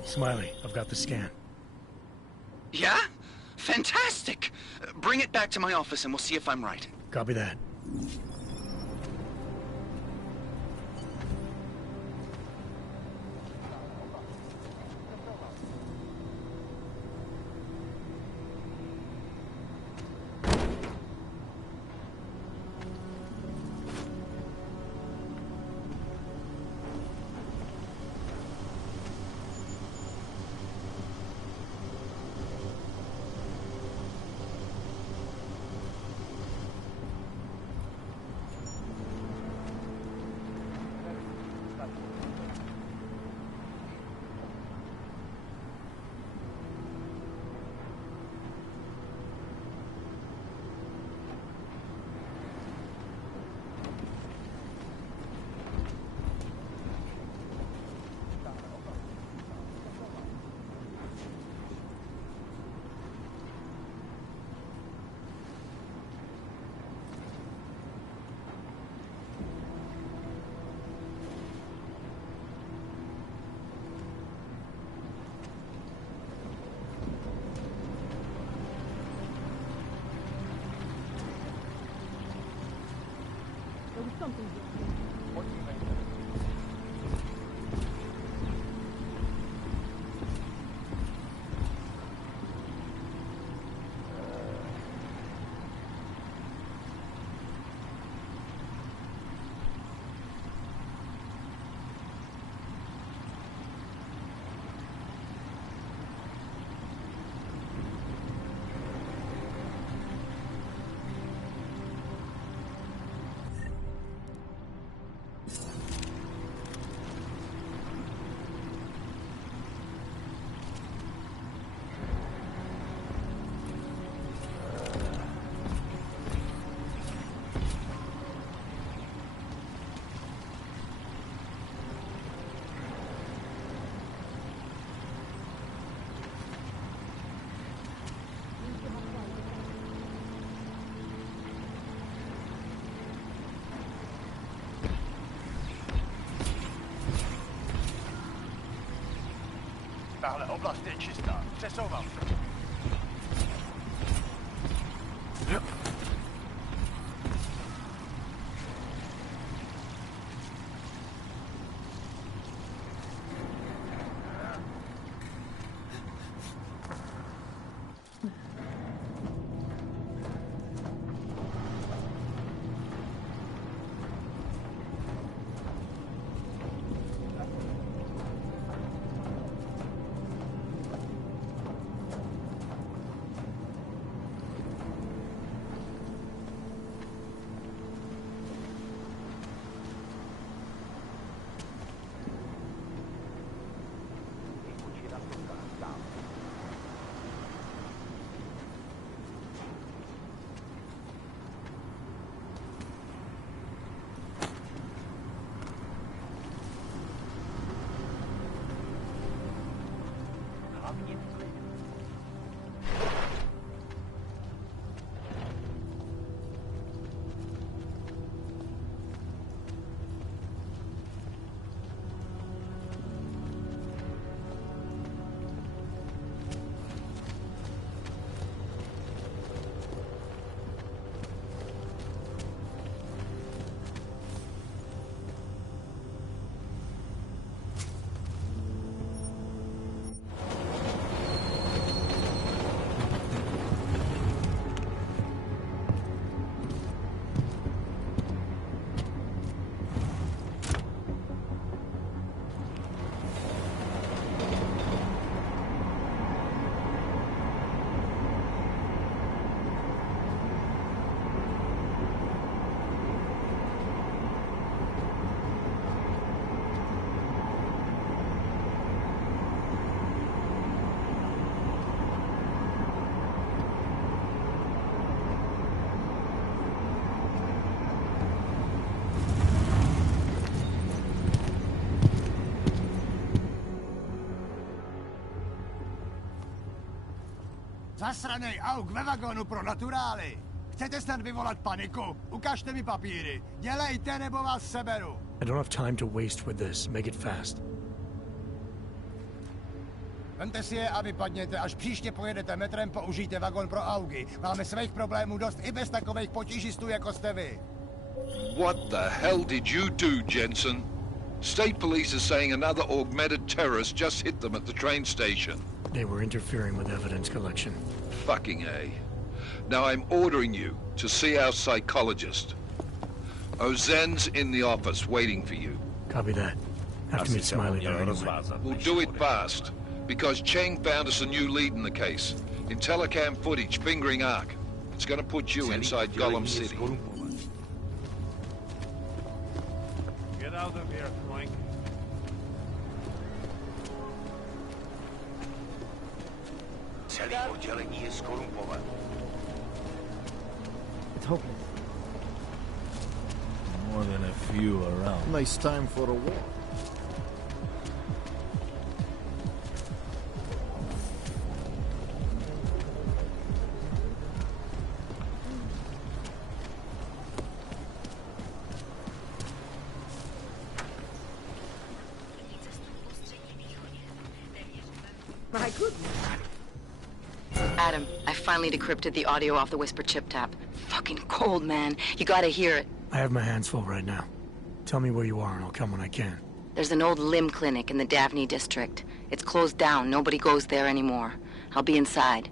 Smiley, I've got the scan. Yeah? Fantastic! Bring it back to my office and we'll see if I'm right. Copy that. There was something here. What do you mean? Parle oblast Čistá. Přesouvám se. Zasranej auk ve vagonu pro naturály. Chcete snad vyvolat paniku? Ukažte mi papíry. Dělejte, nebo vás seberu. I don't have time to waste with this. Make it fast. Vemte si je a vypadněte. Až příště pojedete metrem, použijte vagon pro augy. Máme svých problémů dost i bez takových potížistů, jako jste vy. What the hell did you do, Jensen? State police are saying another augmented terrorist just hit them at the train station. They were interfering with evidence collection. Fucking A. Now I'm ordering you to see our psychologist. Ozen's in the office waiting for you. Copy that. Have to meet Smiley there anyway. We'll do it fast, because Cheng found us a new lead in the case. In telecam footage fingering Ark. It's gonna put you inside Gollum City. Get out of here, Frank. Celý oddělení je skorumpované. It's hopeless. More than a few around. Nice time for a war. My goodness. Adam, I finally decrypted the audio off the Whisper chip tap. Fucking cold, man. You gotta hear it. I have my hands full right now. Tell me where you are and I'll come when I can. There's an old limb clinic in the Daphne district. It's closed down. Nobody goes there anymore. I'll be inside.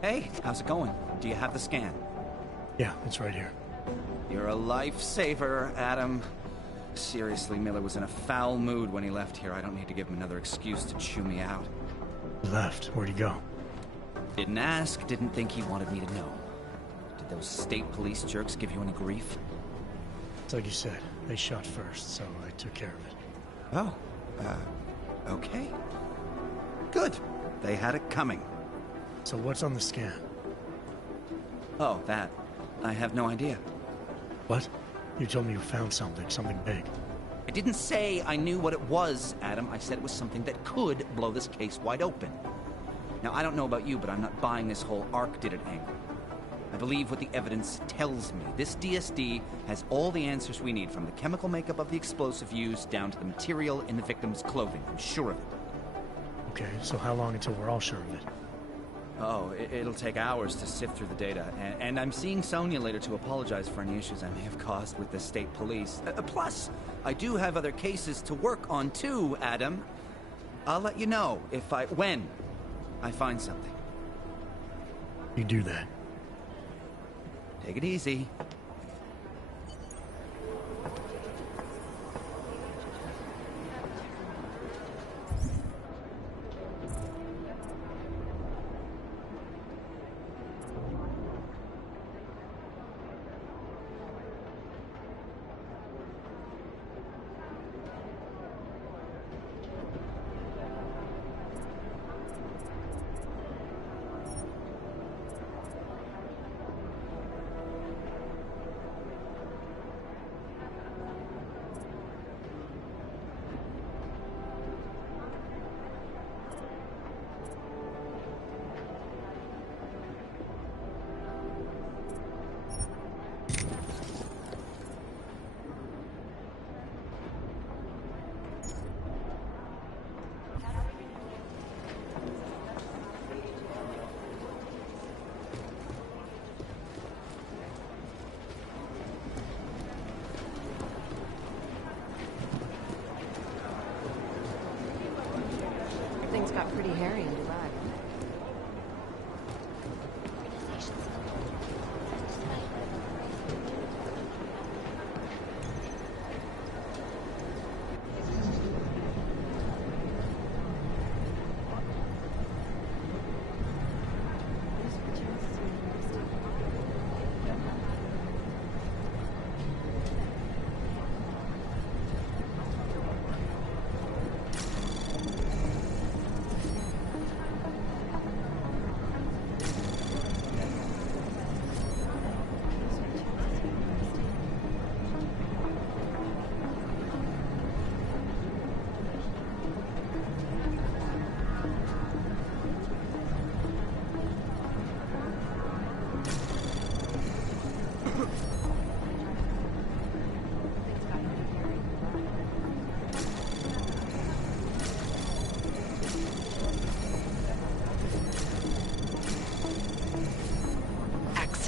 Hey, how's it going? Do you have the scan? Yeah, it's right here. You're a lifesaver, Adam. Seriously, Miller was in a foul mood when he left here. I don't need to give him another excuse to chew me out. He left. Where'd he go? Didn't ask, didn't think he wanted me to know. Did those state police jerks give you any grief? It's like you said. They shot first, so I took care of it. Oh, okay. Good. They had it coming. So what's on the scan? Oh, that. I have no idea. What? You told me you found something big. I didn't say I knew what it was, Adam. I said it was something that could blow this case wide open. Now, I don't know about you, but I'm not buying this whole Ark did it angle. I believe what the evidence tells me. This DSD has all the answers we need, from the chemical makeup of the explosive used down to the material in the victim's clothing. I'm sure of it. Okay, so how long until we're all sure of it? Oh, it'll take hours to sift through the data, and I'm seeing Sonia later to apologize for any issues I may have caused with the state police. Plus, I do have other cases to work on too, Adam. I'll let you know when I find something. You do that. Take it easy.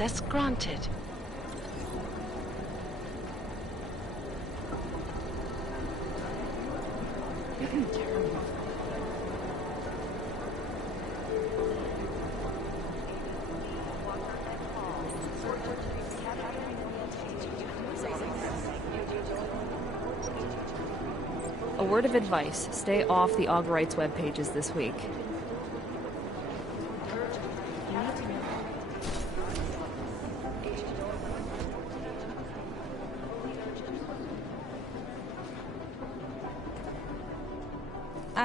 Access granted. A word of advice, stay off the AUG Rights web pages this week.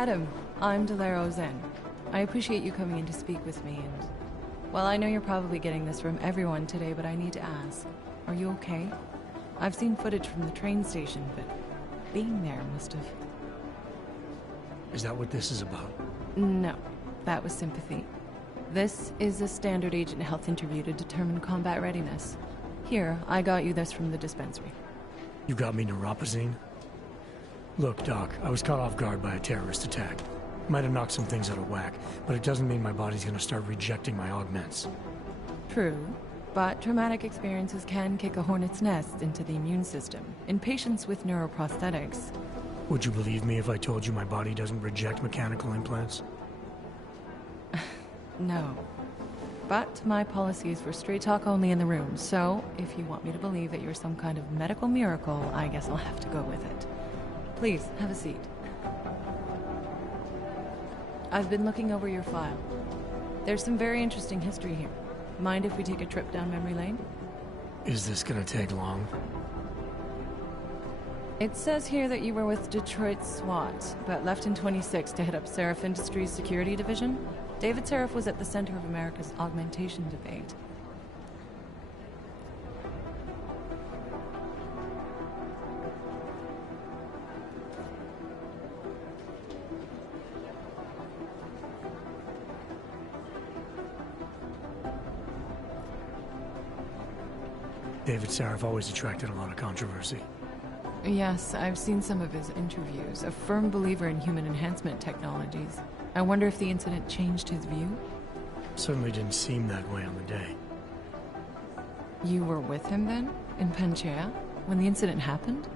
Adam, I'm Delaro Zen. I appreciate you coming in to speak with me, and... well, I know you're probably getting this from everyone today, but I need to ask. Are you okay? I've seen footage from the train station, but being there must have... Is that what this is about? No, that was sympathy. This is a standard agent health interview to determine combat readiness. Here, I got you this from the dispensary. You got me neuropazine? Look, Doc, I was caught off guard by a terrorist attack. Might have knocked some things out of whack, but it doesn't mean my body's gonna start rejecting my augments. True, but traumatic experiences can kick a hornet's nest into the immune system. In patients with neuroprosthetics... Would you believe me if I told you my body doesn't reject mechanical implants? No. But my policy is for straight talk only in the room, so if you want me to believe that you're some kind of medical miracle, I guess I'll have to go with it. Please, have a seat. I've been looking over your file. There's some very interesting history here. Mind if we take a trip down memory lane? Is this gonna take long? It says here that you were with Detroit SWAT, but left in 26 to head up Seraph Industries' security division. David Seraph was at the center of America's augmentation debate. David Seraph always attracted a lot of controversy. Yes, I've seen some of his interviews. A firm believer in human enhancement technologies. I wonder if the incident changed his view? Certainly didn't seem that way on the day. You were with him then? In Panchea? When the incident happened?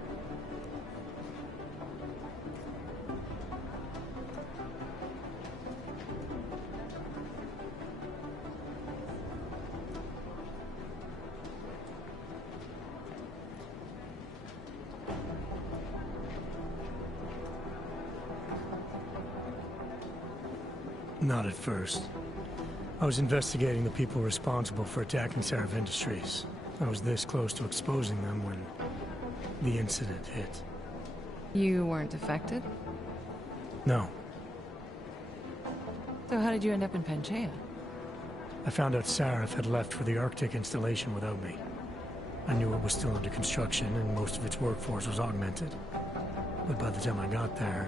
Not at first. I was investigating the people responsible for attacking Seraph Industries. I was this close to exposing them when the incident hit. You weren't affected? No. So how did you end up in Panchea? I found out Seraph had left for the Arctic installation without me. I knew it was still under construction and most of its workforce was augmented. But by the time I got there,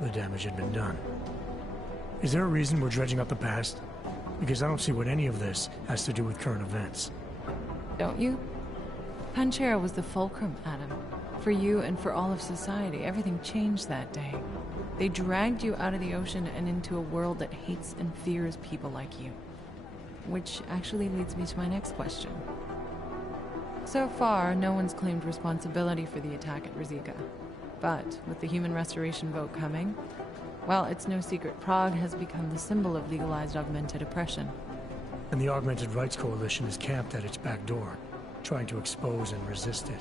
the damage had been done. Is there a reason we're dredging up the past? Because I don't see what any of this has to do with current events. Don't you? Panchea was the fulcrum, Adam. For you and for all of society, everything changed that day. They dragged you out of the ocean and into a world that hates and fears people like you. Which actually leads me to my next question. So far, no one's claimed responsibility for the attack at Rizika. But with the human restoration vote coming, well, it's no secret Prague has become the symbol of legalized augmented oppression. And the Augmented Rights Coalition is camped at its back door, trying to expose and resist it.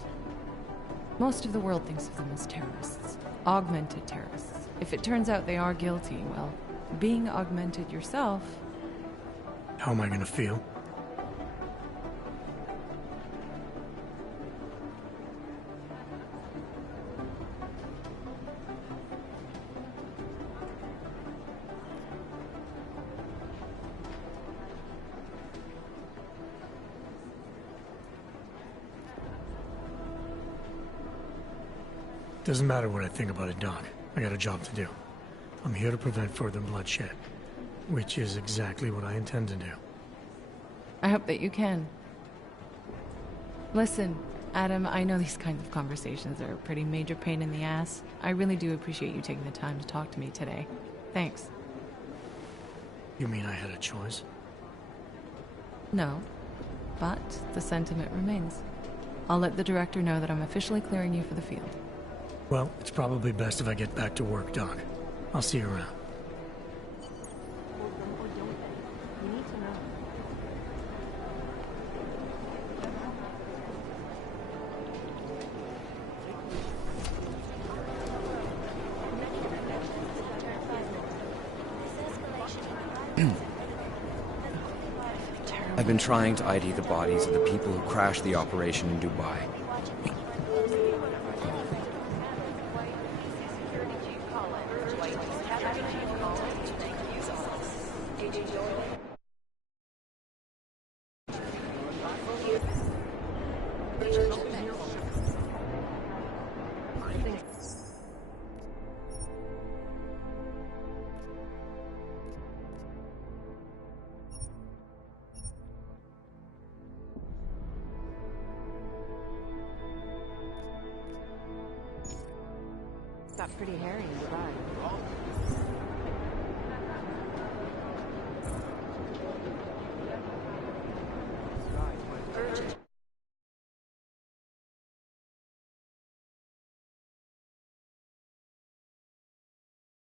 Most of the world thinks of them as terrorists. Augmented terrorists. If it turns out they are guilty, well, being augmented yourself... How am I gonna feel? Doesn't matter what I think about it, Doc. I got a job to do. I'm here to prevent further bloodshed, which is exactly what I intend to do. I hope that you can. Listen, Adam, I know these kinds of conversations are a pretty major pain in the ass. I really do appreciate you taking the time to talk to me today. Thanks. You mean I had a choice? No. But the sentiment remains. I'll let the director know that I'm officially clearing you for the field. Well, it's probably best if I get back to work, Doc. I'll see you around. I've been trying to ID the bodies of the people who crashed the operation in Dubai. Got pretty hairy in Dubai.